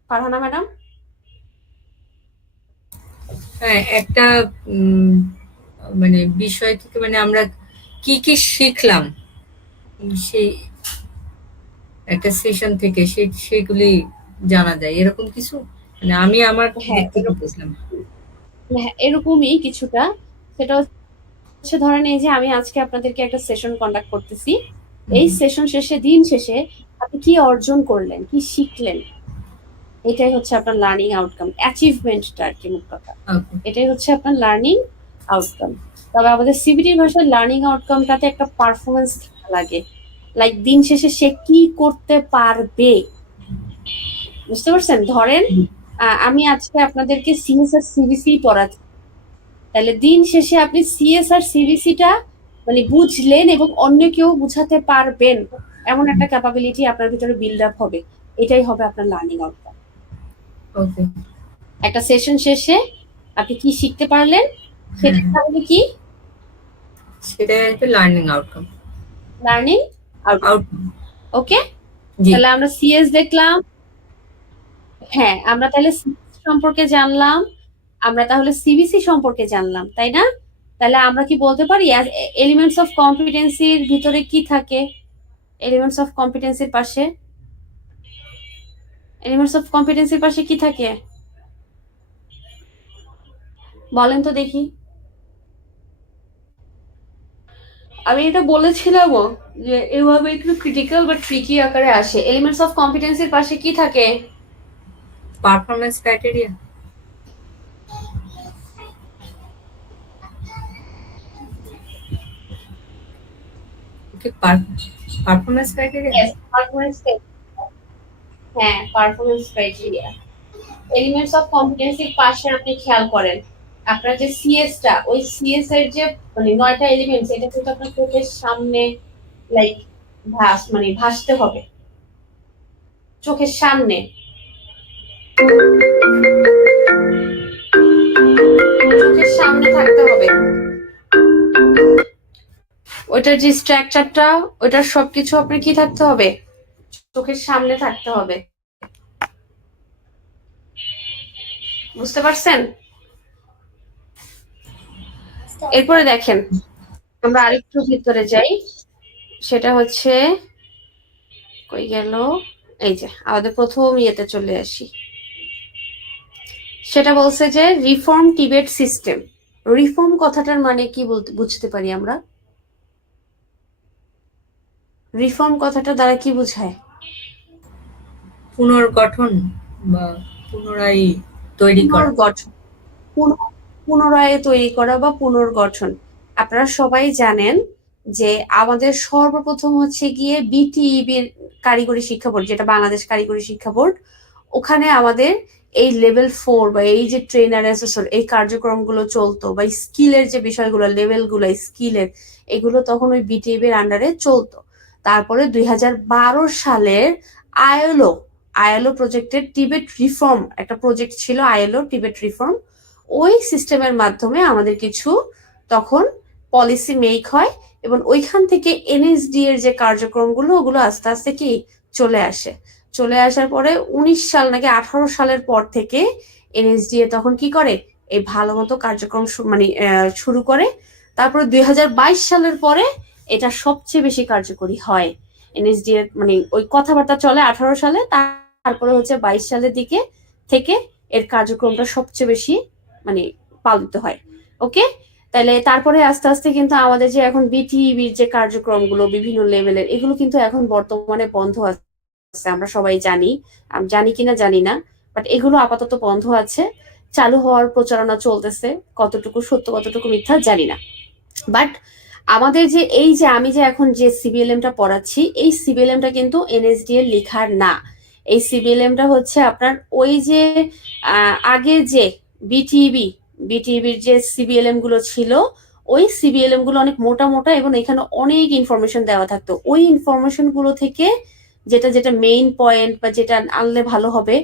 ফারহানা ম্যাডাম? হ্যাঁ, একটা মানে বিষয় থেকে মানে আমরা কি কি শিখলাম সেই একটা সেশন থেকে সেগুলি জানা যায়, এরকম কিছু। মানে আমি আমার দিক থেকে বুঝলাম। হ্যাঁ, এরকমই কিছুটা। সেটা হচ্ছে ধরেন এই যে আমি আজকে আপনাদেরকে একটা সেশন কন্ডাক্ট করতেছি, এই সেশন শেষে, দিন শেষে আপনি কি অর্জন করলেন, কি শিখলেন, এটাই হচ্ছে আপনার লার্নিং আউটকাম, অ্যাচিভমেন্টটা আর কি মোট কথা। এটাই হচ্ছে আপনার লার্নিং আউটকাম। তবে আমাদের সিবিটির ভাষায় লার্নিং আউটকামটাতে একটা পারফরমেন্স লাগে, লাইক দিন শেষে সে কি করতে পারবে। বুঝতে পারছেন? ধরেন আমি আজকে আপনাদেরকে সিএস আর সিবিসি পড়াচ্ছি, তাহলে দিন শেষে আপনি সিএস আর সিবিসিটা মানে বুঝলেন এবং অন্য কেউ বুঝাতে পারবেন, এমন একটা ক্যাপাবিলিটি আপনার ভিতরে বিল্ড আপ হবে। এটাই হবে আপনার লার্নিং আউটকাম। ওকে, একটা সেশন শেষে আপনি কি শিখতে পারলেন সেটা তাহলে কি? সেটাই একটা learning outcome. Learning outcome. Okay, জি, তাহলে আমরা সিএস দেখলাম। হ্যাঁ, আমরা তাহলে সিএস সম্পর্কে জানলাম, আমরা তাহলে সিবিসি সম্পর্কে জানলাম, তাই না? তাহলে আমরা কি বলতে পারি এলিমেন্টস অফ কম্পিটেন্সির ভিতরে কি থাকে? এলিমেন্টস অফ কম্পিটেন্সির পাশে, এলিমেন্টস অফ কম্পিটেন্সির পাশে কি থাকে বলেন তো দেখি। আমি এটা বলেছিলামও যে এভাবে একটু ক্রিটিক্যাল বা ট্রিকি আকারে আসে। এলিমেন্টস অফ কম্পিটেন্সির পাশে কি থাকে? Performance criteria. কি পারফরম্যান্স ক্রাইটেরিয়া? পারফরম্যান্স, হ্যাঁ পারফরম্যান্স ক্রাইটেরিয়া। এলিমেন্টস অফ কম্পিটেন্সির পাশে আপনি খেয়াল করেন আপনার যে সিএসটা, ওই সিএস এর যে মানে 9টা এলিমেন্টস, এটা কিন্তু আপনার চোখের সামনে লাইক ভাসতে হবে, চোখের সামনে, চোখের সামনে থাকতে হবে। ওইটার যে স্ট্রাকচারটা, ওইটার সবকিছু আপনার কি থাকতে হবে? চোখের সামনে থাকতে হবে। বুঝতে পারছেন? এরপরে দেখেন, আমরা আরেকটু ভিতরে যাই। সেটা হচ্ছে কই গেল, এই যে আমাদের প্রথম ইয়েতে চলে আসি। সেটা বলছে যে রিফর্ম টিবেট সিস্টেম। রিফর্ম কথাটার মানে কি বলতে বুঝতে পারি আমরা? রিফর্ম কথাটা দ্বারা কি বোঝায়? পুনর্গঠন বা পুনরায় তৈরি করা। পুনর্গঠন, পুনরায় তৈরি করা বা পুনর্গঠন। আপনারা সবাই জানেন যে আমাদের সর্বপ্রথম হচ্ছে গিয়ে বিটিইবি কারিগরি শিক্ষা বোর্ড, যেটা বাংলাদেশ কারিগরি শিক্ষা বোর্ড, ওখানে আমাদের এই লেভেল 4 বা এই যে ট্রেনার অ্যাসেসর এই কার্যক্রমগুলো চলতো, বা স্কিলের যে বিষয়গুলো, লেভেলগুলো স্কিলের, এগুলো তখন ওই বিটিইবির আন্ডারে চলতো। তারপরে 2012 সালের আইএলও আইএলও প্রজেক্টের টিবেট রিফর্ম একটা প্রজেক্ট ছিল, আইএলও টিবেট রিফর্ম। ওই সিস্টেমের মাধ্যমে আমাদের কিছু তখন পলিসি মেক হয়, এবং ওইখান থেকে এনএসডি এর যে কার্যক্রমগুলো, ওগুলো আস্তে আস্তে কি চলে আসে। চলে আসার পরে 19 সাল নাকি 18 সালের পর থেকে এনএসডিএ তখন কি করে, এই ভালো মতো কার্যক্রম শুরু করে। তারপরে 2022 সালের পরে এটা সবচেয়ে বেশি কার্যকরী হয়। এনএসডিএ ওই কথাবার্তা চলে 18 সালে, তারপরে হচ্ছে 22 সালের দিকে থেকে এর কার্যক্রমটা সবচেয়ে বেশি মানে পালিত হয়। ওকে, তাহলে তারপরে আস্তে আস্তে কিন্তু আমাদের যে এখন বিটিইবির যে কার্যক্রমগুলো বিভিন্ন লেভেলের, এগুলো কিন্তু এখন বর্তমানে বন্ধ আছে, আমরা সবাই জানি। আমি জানি কিনা জানি না, বাট এগুলো আপাতত বন্ধ আছে। চালু হওয়ার প্রচারণা চলতেছে, কতটুকু সত্য কতটুকু মিথ্যা জানি না। বাট আমাদের যে এই যে আমি যে এখন যে সিবিএলএমটা পড়াচ্ছি, এই সিবিএলএমটা কিন্তু এনএসডিএল লেখার না। এই সিবিএলএমটা হচ্ছে আপনার ওই যে আগে যে বিটিইবির যে সিবিএলএম গুলো ছিল, ওই সিবিএলএম গুলো অনেক মোটা মোটা এবং এখানে অনেক ইনফরমেশন দেওয়া থাকতো। ওই ইনফরমেশন গুলো থেকে যেটা যেটা মেইন পয়েন্ট বা যেটা আনলে ভালো হবে,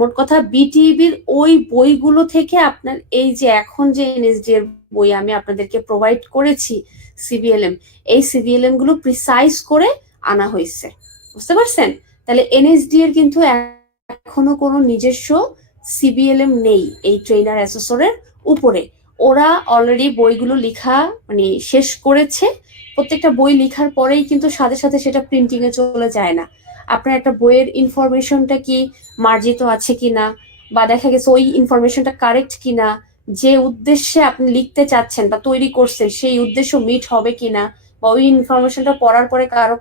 মোট কথা বিটিইবির ওই বইগুলো থেকে আপনার এই যে এখন যে এনএসডি এর বই আমি আপনাদেরকে প্রোভাইড করেছি সিবিএলএম, এই সিবিএলএম গুলো প্রিসাইজ করে আনা হয়েছে। বুঝতে পারছেন? তাহলে এনএসডি এর কিন্তু এখনো কোনো নিজস্ব সিবিএলএম নেই এই ট্রেনার অ্যাসেসরের উপরে। ওরা অলরেডি বইগুলো লেখা শেষ করেছে। প্রত্যেকটা বই লেখার পরেই কিন্তু সাথে সাথে সেটা প্রিন্টিং এ চলে যায় না। আপনার একটা বইয়ের ইনফরমেশনটা কি মার্জিত আছে কিনা, বা দেখা গেছে ওই ইনফরমেশনটা কারেক্ট কিনা, যে উদ্দেশ্যে আপনি লিখতে চাচ্ছেন বা তৈরি করছেন সেই উদ্দেশ্য মিট হবে কিনা, বা ওই ইনফরমেশনটা পড়ার পরে কারো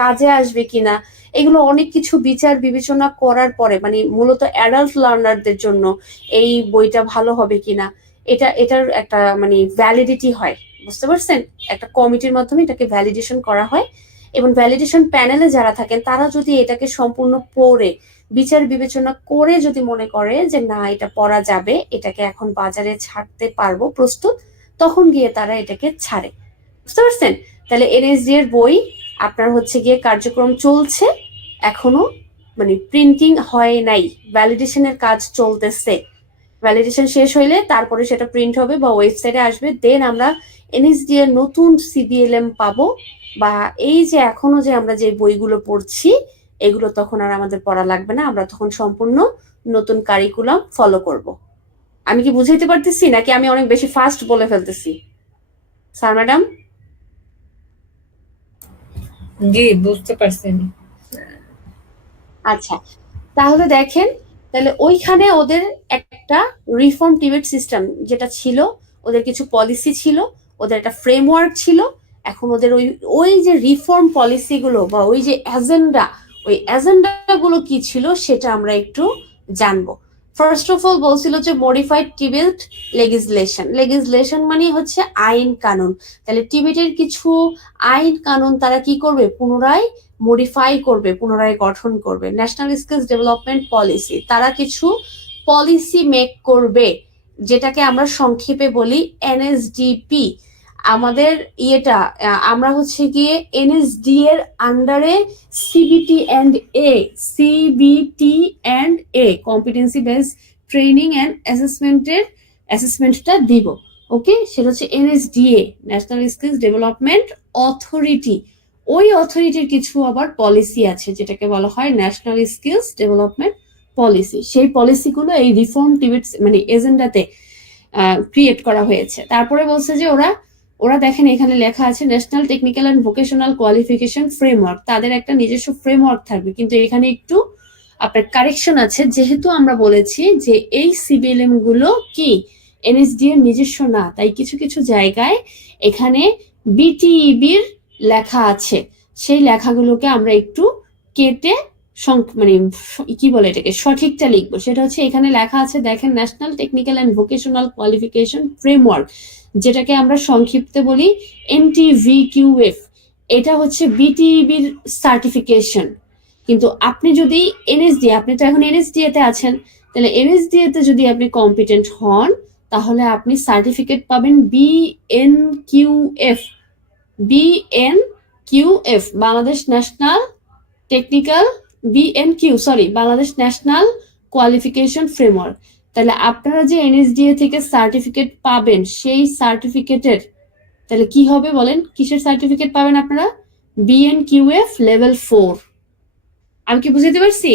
কাজে আসবে কিনা, এগুলো অনেক কিছু বিচার বিবেচনা করার পরে মূলত অ্যাডাল্ট লার্নারদের জন্য এই বইটা ভালো হবে কিনা, এটার একটা ভ্যালিডিটি হয়। বুঝতে পারছেন? একটা কমিটির মাধ্যমে এটাকে ভ্যালিডেশন করা হয়, এবং ভ্যালিডেশন প্যানেলে যারা থাকেন তারা যদি এটাকে সম্পূর্ণ পড়ে বিচার বিবেচনা করে যদি মনে করে যে না এটা পড়া যাবে, এটাকে এখন বাজারে ছাড়তে পারবো প্রস্তুত, তখন গিয়ে তারা এটাকে ছাড়ে। বুঝতে পারছেন? তাহলে এনএসডি এর বই আপনার হচ্ছে গিয়ে কার্যক্রম চলছে এখনো, প্রিন্টিং হয় নাই, ভ্যালিডেশনের কাজ চলতেছে। ভ্যালিডেশন শেষ হইলে তারপরে সেটা প্রিন্ট হবে বা ওয়েবসাইটে আসবে, দেন আমরা এনএসডি এর নতুন সিবিএলএম পাবো, বা এই যে এখনো যে আমরা যে বইগুলো পড়ছি এগুলো তখন আর আমাদের পড়া লাগবে না, আমরা তখন সম্পূর্ণ নতুন কারিকুলাম ফলো করব। আমি কি বুঝাইতে পারতেছি নাকি আমি অনেক বেশি ফাস্ট বলে ফেলতেছি স্যার ম্যাডাম? জি, বুঝতে পারছেন। আচ্ছা, তাহলে দেখেন তাহলে ওইখানে ওদের একটা রিফর্ম টিবেট সিস্টেম যেটা ছিল, ওদের কিছু পলিসি ছিল, ওদের একটা ফ্রেমওয়ার্ক ছিল। এখন ওদের ওই ওই যে রিফর্ম পলিসিগুলো বা ওই যে এজেন্ডা, ওই এজেন্ডাগুলো কি ছিল সেটা আমরা একটু জানবো। ফার্স্ট অফ অল বলছিল যে মডিফাইড টিবেট লেজিসলেশন। লেজিসলেশন মানে হচ্ছে আইন কানুন। তাহলে টিবেটের কিছু আইন কানুন তারা কি করবে, পুনরায় মডিফাই করবে, পুনরায় গঠন করবে। ন্যাশনাল স্কিলস ডেভেলপমেন্ট পলিসি, তারা কিছু পলিসি মেক করবে, যেটাকে আমরা সংক্ষেপে বলি এনএসডিপি। আমাদের ইয়েটা আমরা হচ্ছে গিয়ে এনএসডি এর আন্ডারে CBT and A, CBT and A competency based training and অ্যাসেসমেন্টটা দিব। ওকে, সেটা হচ্ছে NSDA, national skills development authority. ওই অথরিটির কিছু আবার পলিসি আছে যেটাকে বলা হয় ন্যাশনাল স্কিলস ডেভেলপমেন্ট পলিসি। সেই পলিসিগুলো এই রিফর্ম টিবেট মানে এজেন্ডাতে ক্রিয়েট করা হয়েছে। তারপরে বলছে যে ওরা ওরা দেখেন এখানে লেখা আছে national technical and vocational qualification framework, তাদের একটা নিজস্ব ফ্রেমওয়ার্ক থাকবে। কিন্তু এখানে একটু আপনার কারেকশন আছে, যেহেতু আমরা বলেছি যে এই সিবিএলএম গুলো কি এনএসডি এর নিজস্ব না, তাই কিছু কিছু জায়গায় এখানে বিটিইবির লেখা আছে। সেই লেখাগুলোকে আমরা একটু কেটে মানে কি বলে এটাকে সঠিকটা লিখবো। সেটা হচ্ছে এখানে লেখা আছে দেখেন national technical and vocational qualification framework, যেটাকে আমরা সংক্ষিপ্তে বলি এনটিভিকিউএফ। এটা হচ্ছে বিটিইবির সার্টিফিকেশন। কিন্তু আপনি যদি এনএসডি, আপনি তো এখন এনএসডিএ তে আছেন, তাহলে এনএসডিএ তে যদি আপনি কম্পিটেন্ট হন তাহলে আপনি সার্টিফিকেট পাবেন BNQF. BNQF Bangladesh national technical, Bangladesh national qualification framework. তাহলে আপনারা যে এনএসডিএ থেকে সার্টিফিকেট পাবেন সেই সার্টিফিকেটের তাহলে কি হবে বলেন, কিসের সার্টিফিকেট পাবেন আপনারা? BNQF level 4। আমি কি বুঝতে পারছি?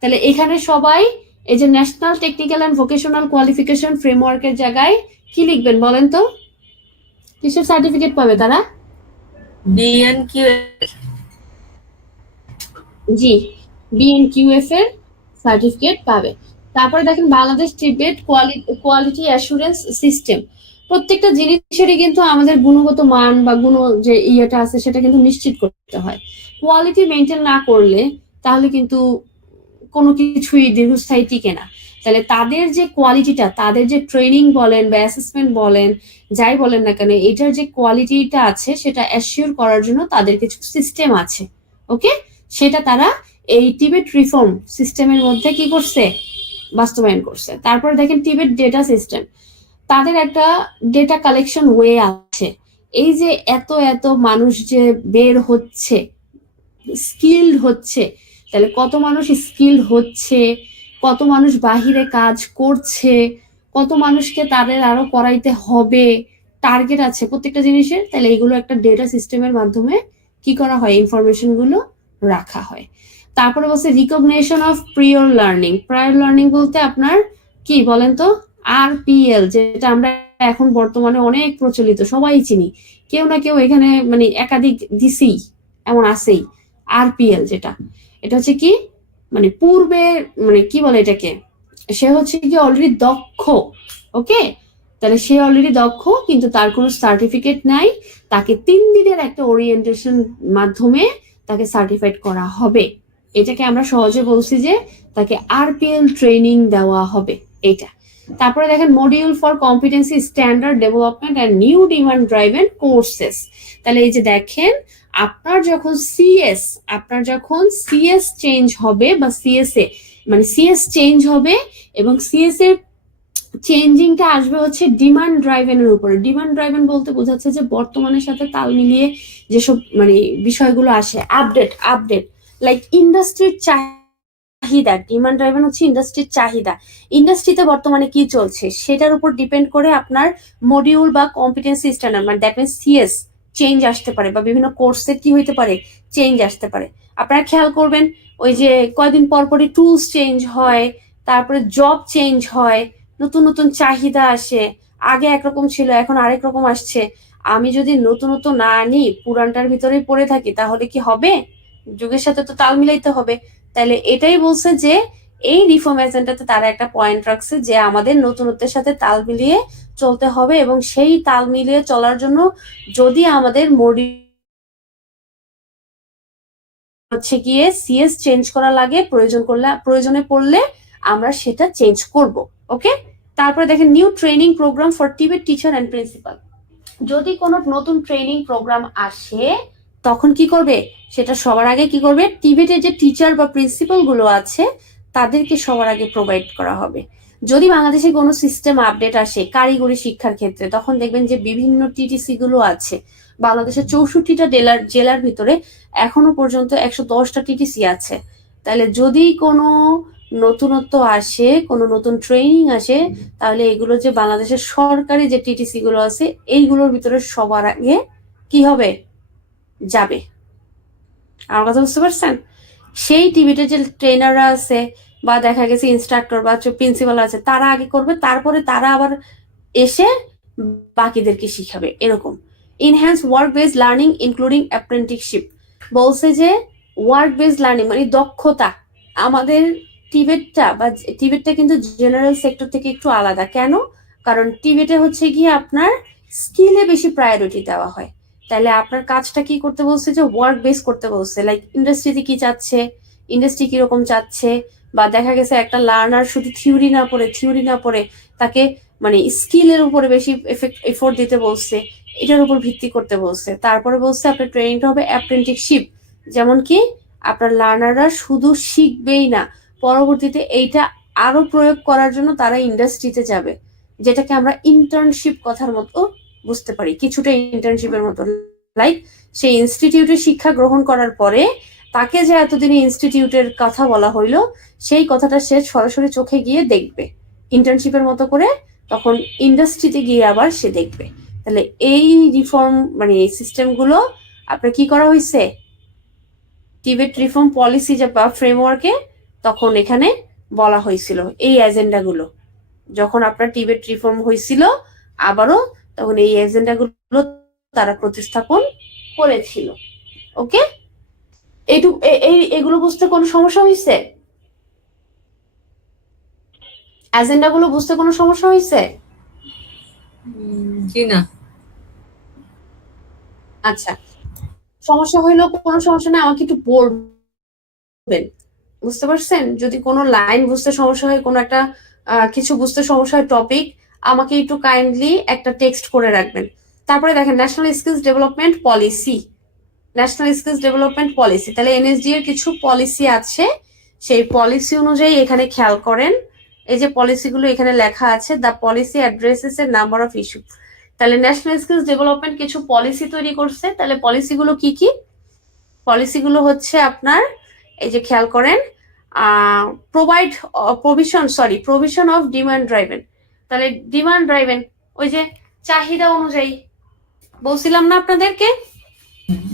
তাহলে এখানে সবাই এই যে national technical and vocational qualification ফ্রেমওয়ার্কের জায়গায় কি লিখবেন বলেন তো? কিসের সার্টিফিকেট পাবে তারা? বিএনকিউ। জি, বিএনকিউএফ এর সার্টিফিকেট পাবে। তারপরে দেখেন বাংলাদেশ টিবেট কোয়ালিটি অ্যাসুরেন্স সিস্টেম। প্রত্যেকটা জিনিসেরই কিন্তু আমাদের গুণগত মান বা গুণ যে ইয়েটা আছে সেটা কিন্তু নিশ্চিত করতে হয়। কোয়ালিটি মেনটেন না করলে তাহলে কিন্তু কোনো কিছুই দীর্ঘস্থায়ী টিকে না। তাহলে তাদের যে কোয়ালিটিটা, তাদের যে ট্রেনিং বলেন বা অ্যাসেসমেন্ট বলেন, যাই বলেন না কেন, এটার যে কোয়ালিটিটা আছে সেটা অ্যাসিওর করার জন্য তাদের কিছু সিস্টেম আছে। ওকে, সেটা তারা এই টিবেট রিফর্ম সিস্টেমের মধ্যে কি করছে, বাস্তবায়ন করছে। তারপরে দেখেন টিবেট ডেটা সিস্টেম, তাদের একটা ডেটা কালেকশন ওয়ে আছে। এই যে এত এত মানুষ যে বের হচ্ছে, স্কিলড হচ্ছে, তাহলে কত মানুষ স্কিলড হচ্ছে, কত মানুষ বাহিরে কাজ করছে, কত মানুষকে তাদের আরো করাইতে হবে, টার্গেট আছে প্রত্যেকটা জিনিসের। তাহলে এগুলো একটা ডেটা সিস্টেমের মাধ্যমে কি করা হয়, ইনফরমেশন গুলো রাখা হয়। তারপরে বলছে recognition of prior learning. Prior learning বলতে আপনার কি বলেন তো? আরপিএল, যেটা আমরা এখন বর্তমানে অনেক প্রচলিত, সবাই চিনি, কেউ না কেউ এখানে মানে একাধিক দিসি এমন আছেই। আরপিএল যেটা, এটা হচ্ছে কি মানে পূর্বে মানে কি বলে এটাকে, সে হচ্ছে কি অলরেডি দক্ষ। ওকে, তাহলে সে অলরেডি দক্ষ কিন্তু তার কোনো সার্টিফিকেট নাই, তাকে 3 দিনের একটা ওরিয়েন্টেশন মাধ্যমে তাকে সার্টিফাইড করা হবে। এটাকে আমরা সহজে বলছি যে তাকে আরপিএল ট্রেনিং দেওয়া হবে এটা। তারপরে দেখেন module for competency standard development and new demand driven courses. তাহলে এই যে দেখেন আপনার যখন সিএস চেঞ্জ হবে বা সিএসএ মানে সিএস চেঞ্জ হবে এবং সিএস এর চেঞ্জিংটা আসবে হচ্ছে ডিমান্ড ড্রাইভেনের উপরে। ডিমান্ড ড্রাইভেন বলতে বোঝাচ্ছে যে বর্তমানের সাথে তাল মিলিয়ে যেসব মানে বিষয়গুলো আসে, আপডেট লাইক ইন্ডাস্ট্রির চাহিদা। ডিমান্ড ড্রাইভেন হচ্ছে ইন্ডাস্ট্রির চাহিদা, ইন্ডাস্ট্রিতে বর্তমানে কি চলছে সেটার উপর ডিপেন্ড করে আপনার মডিউল বা কম্পিটেন্সি স্ট্যান্ডার্ড মানে দ্যাট মিনস সিএস চেঞ্জ আসতে পারে বা বিভিন্ন কোর্সে কি হইতে পারে, চেঞ্জ আসতে পারে। আপনারা খেয়াল করবেন ওই যে কয়দিন পর পরই টুলস চেঞ্জ হয়, তারপরে জব চেঞ্জ হয়, নতুন নতুন চাহিদা আসে। আগে একরকম ছিল এখন আরেক রকম আসছে। আমি যদি নতুনত্ব না আনি, পুরানটার ভিতরেই পড়ে থাকি, তাহলে কি হবে? যুগের সাথে তো তাল মিলাইতে হবে। তাহলে এটাই বলছে যে এই রিফর্ম এজেন্ডাতে তারা একটা পয়েন্ট রাখছে যে আমাদের নতুনত্বের সাথে তাল মিলিয়ে চলতে হবে, এবং সেই তাল মিলিয়ে চলার জন্য যদি আমাদের হচ্ছে গিয়ে সিএস চেঞ্জ করা লাগে, প্রয়োজনে পড়লে আমরা সেটা চেঞ্জ করব। ওকে, তারপরে দেখেন নিউ ট্রেনিং প্রোগ্রাম ফর টিবেট টিচার অ্যান্ড প্রিন্সিপাল। যদি কোনো নতুন ট্রেনিং প্রোগ্রাম আসে তখন কি করবে, সেটা সবার আগে কি করবে, টিবেটের যে টিচার বা প্রিন্সিপাল গুলো আছে তাদেরকে সবার আগে প্রোভাইড করা হবে। যদি বাংলাদেশে কোনো সিস্টেম আপডেট আসে কারিগরি শিক্ষার ক্ষেত্রে, তখন দেখবেন যে বিভিন্ন টিটিসি গুলো আছে বাংলাদেশের 64টা জেলার ভিতরে এখনো পর্যন্ত 110টা টিটিসি আছে। তাহলে যদি কোনো নতুনত্ব আসে, কোনো নতুন ট্রেনিং আসে, তাহলে এগুলো যে বাংলাদেশের সরকারি যে টিটিসি গুলো আছে এইগুলোর ভিতরে সবার আগে কি হবে, যাবে। আমার কথা বুঝতে পারছেন? সেই টিভিতে যে ট্রেনাররা আছে বা দেখা গেছে ইনস্ট্রাক্টর বা প্রিন্সিপাল আছে, তারা আগে করবে, তারপরে তারা আবার এসে বাকিদেরকে শিখাবে, এরকম। Enhance work based learning including apprenticeship. বলছে যে ওয়ার্ক বেসড লার্নিং মানে দক্ষতা। আমাদের টিবেটটা কিন্তু জেনারেল সেক্টর থেকে একটু আলাদা। কেন? কারণ টিবেটে হচ্ছে গিয়ে আপনার স্কিলে বেশি প্রায়োরিটি দেওয়া হয়। তাহলে আপনার কাজটা কি করতে বলছে, যে ওয়ার্ক বেস করতে বলছে, লাইক ইন্ডাস্ট্রিতে কি চাচ্ছে, ইন্ডাস্ট্রি কিরকম চাচ্ছে, বা দেখা গেছে একটা লার্নার শুধু থিওরি না পড়ে তাকে মানে স্কিলের উপরে বেশি এফোর্ট দিতে বলছে, এটার উপর ভিত্তি করতে বলছে। তারপরে বলছে আপনার ট্রেনিংটা হবে অ্যাপ্রেন্টিসশিপ, যেমন কি আপনার লার্নাররা শুধু শিখবেই না, পরবর্তীতে এইটা আরো প্রয়োগ করার জন্য তারা ইন্ডাস্ট্রিতে যাবে, যেটাকে আমরা ইন্টার্নশিপ কথার মতো বুঝতে পারি, কিছুটা ইন্টার্নশিপের মতো। লাইক সেই ইনস্টিটিউটে শিক্ষা গ্রহণ করার পরে তাকে যে এতদিনে ইনস্টিটিউটের কথা বলা হইলো সেই কথাটা সে সরাসরি চোখে গিয়ে দেখবে, ইন্টার্নশিপের মতো করে তখন ইন্ডাস্ট্রিতে গিয়ে আবার সে দেখবে। তাহলে এই রিফর্ম মানে এই সিস্টেমগুলো আপনার কি করা হয়েছে, টিবেট রিফর্ম পলিসি যে বা ফ্রেমওয়ার্কে তখন এখানে বলা হয়েছিল এই এজেন্ডাগুলো। যখন আপনার টিবেট রিফর্ম হয়েছিল আবারও, তখন এই এজেন্ডাগুলো তারা প্রতিস্থাপন করেছিল। ওকে, এগুলো বুঝতে কোনো সমস্যা হয়েছে? এজেন্ডাগুলো বুঝতে কোনো সমস্যা হয়েছে? জি না। আচ্ছা, সমস্যা হইলো কোনো সমস্যা নেই, আমাকে একটু বলবেন, বুঝতে পারছেন? যদি কোনো লাইন বুঝতে সমস্যা হয়, কোনো একটা কিছু বুঝতে সমস্যা হয় টপিক, আমাকে একটু কাইন্ডলি একটা টেক্সট করে রাখবেন। তারপরে দেখেন national skills development policy, national skills development policy, তাহলে এনএসডি এর কিছু পলিসি আছে, সেই পলিসি অনুযায়ী এখানে খেয়াল করেন, এই যে পলিসিগুলো এখানে লেখা আছে, দ্য পলিসি অ্যাড্রেসেস এর নাম্বার অফ ইস্যু। তাহলে ন্যাশনাল স্কিলস ডেভেলপমেন্ট কিছু পলিসি তৈরি করছে। তাহলে পলিসিগুলো কি কি? পলিসিগুলো হচ্ছে আপনার এই যে খেয়াল করেন, প্রভিশন অফ ডিমান্ড ড্রাইভেন। তাহলে ডিমান্ড ড্রাইভেন ওই যে চাহিদা অনুযায়ী বলছিলাম না আপনাদেরকে,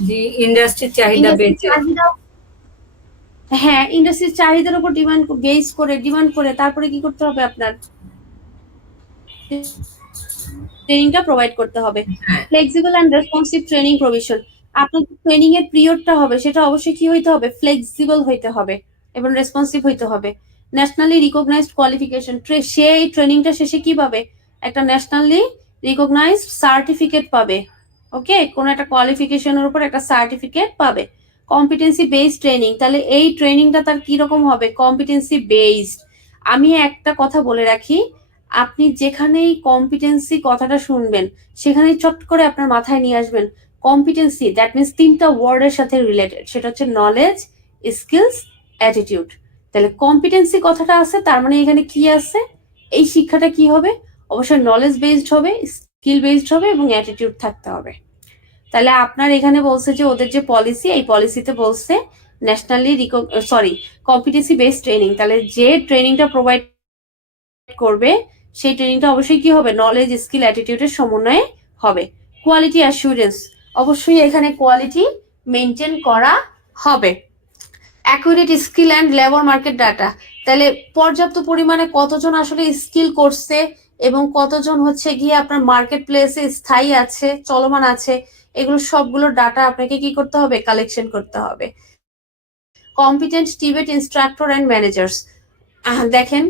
যে ইন্ডাস্ট্রির চাহিদা বেড়েছে। হ্যাঁ, ইন্ডাস্ট্রির চাহিদার উপর ডিমান্ড করে তারপরে কি করতে হবে, আপনার ট্রেনিংটা প্রোভাইড করতে হবে। Flexible and responsive training provision, আপনার ট্রেনিং এর পিরিয়ডটা হবে সেটা অবশ্যই কি হইতে হবে, ফ্লেক্সিবল হইতে হবে এবং রেসপন্সিভ হইতে হবে। ন্যাশনালি রিকগনাইজড কোয়ালিফিকেশন, সে এই ট্রেনিংটা শেষে কি পাবে, একটা ন্যাশনালি রিকগনাইজড সার্টিফিকেট পাবে। ওকে, কোন একটা কোয়ালিফিকেশনের উপর একটা সার্টিফিকেট পাবে। কম্পিটেন্সি বেসড ট্রেনিং, তাহলে এই ট্রেনিংটা তার কি রকম হবে, কম্পিটেন্সি বেসড। আমি একটা কথা বলে রাখি, আপনি যেখানেই কম্পিটেন্সি কথাটা শুনবেন সেখানেই চট করে আপনার মাথায় নিয়ে আসবেন কম্পিটেন্সি, দ্যাট মিনস 3টা ওয়ার্ডের সাথে রিলেটেড, সেটা হচ্ছে নলেজ, স্কিলস, অ্যাটিটিউড। তাহলে কম্পিটেন্সি কথাটা আছে, তার মানে এখানে কি আছে, এই শিক্ষাটা কি হবে, অবশ্যই নলেজ বেসড হবে, স্কিল বেসড হবে এবং অ্যাটিটিউড থাকতে হবে। তাহলে আপনার এখানে বলছে যে ওদের যে পলিসি, এই পলিসিতে বলছে ন্যাশনালি কম্পিটেন্সি বেসড ট্রেনিং, তাহলে যে ট্রেনিংটা প্রোভাইড করবে সেই ট্রেনিংটা অবশ্যই কি হবে, নলেজ, স্কিল, অ্যাটিটিউডের সমন্বয়ে হবে। কোয়ালিটি অ্যাসুরেন্স, অবশ্যই এখানে কোয়ালিটি মেনটেন করা হবে। Accurate skill and labour market data, তাহলে পর্যাপ্ত পরিমাণে কতজন আসলে স্কিল করছে এবং কতজন হচ্ছে গিয়ে আপনার মার্কেট প্লেসে স্থায়ী আছে, চলমান আছে, এগুলো সবগুলো ডাটা আপনাকে কি করতে হবে, কালেকশন করতে হবে। Competent Tibet instructor and managers, দেখেন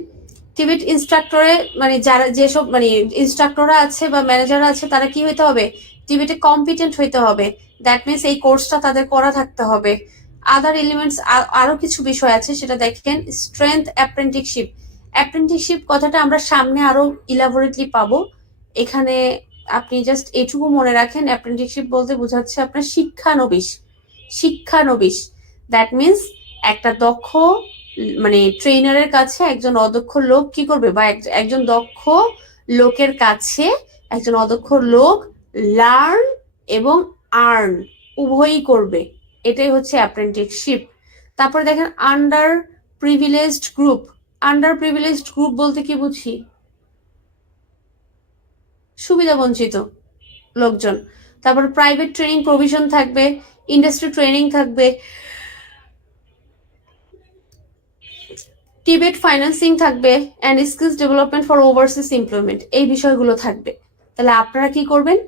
টিবেট ইনস্ট্রাক্টরে মানে যারা যেসব মানে ইনস্ট্রাক্টররা আছে বা ম্যানেজাররা আছে তারা কি হইতে হবে, টিবেটে কম্পিটেন্ট হইতে হবে। দ্যাট মিনস এই কোর্সটা তাদের করা থাকতে হবে। আদার এলিমেন্টস আরো কিছু বিষয় আছে, সেটা দেখেন স্ট্রেংথ অ্যাপ্রেন্টিসশিপ। অ্যাপ্রেন্টিসশিপ কথাটা আমরা সামনে আরো ইলাবোরেটলি পাবো। এখানে আপনি জাস্ট এটুকু মনে রাখেন, অ্যাপ্রেন্টিসশিপ বলতে বোঝাচ্ছে আপনার শিক্ষানবিশ। শিক্ষানবিশ দ্যাট মিনস একটা দক্ষ মানে ট্রেনারের কাছে একজন অদক্ষ লোক কি করবে, বা একজন দক্ষ লোকের কাছে একজন অদক্ষ লোক লার্ন এবং আর্ন উভয়ই করবে, এটাই হচ্ছে অ্যাপ্রেন্টিসশিপ। তারপরে দেখেন under privileged group. Under privileged group বলতে কি বুঝি, সুবিধা বঞ্চিত লোকজন। তারপর প্রাইভেট ট্রেনিং প্রভিশন থাকবে, ইন্ডাস্ট্রি ট্রেনিং থাকবে, টিবেট ফাইন্যান্সিং থাকবে, and skills development for overseas employment, এই বিষয়গুলো থাকবে। তাহলে আপনারা কি করবেন,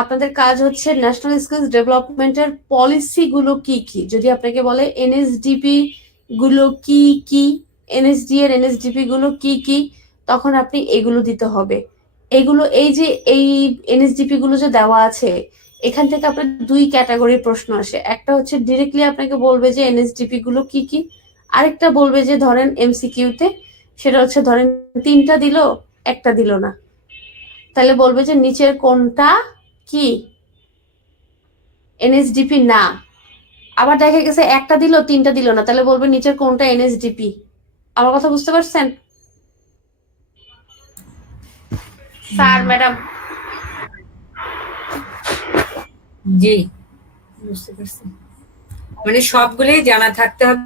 আপনাদের কাজ হচ্ছে ন্যাশনাল স্কিলস ডেভেলপমেন্টের পলিসি গুলো কি কি, যদি আপনাকে বলে এনএসডিপি গুলো কি কি, এনএসডি এর এনএসডিপি গুলো কি কি, তখন আপনি এগুলো দিতে হবে। এগুলো এই যে এই এনএসডিপি গুলো যে দেওয়া আছে, এখান থেকে আপনার দুই ক্যাটাগরির প্রশ্ন আসে। একটা হচ্ছে ডিরেক্টলি আপনাকে বলবে যে এনএসডিপি গুলো কি কি, আরেকটা বলবে যে ধরেন এমসিকিউতে সেটা হচ্ছে ধরেন 3টা দিল, একটা দিল না, তাহলে বলবে যে নিচের কোনটা কি এনএসডিপি না। আবার দেখা গেছে একটা দিল 3টা দিল না, তাহলে বলবে নিচের কোনটা এনএসডিপি। আমার কথা বুঝতে পারছেন স্যার ম্যাডাম? জি, বুঝতে পারছি। মানে সবগুলোই জানা থাকতে হবে,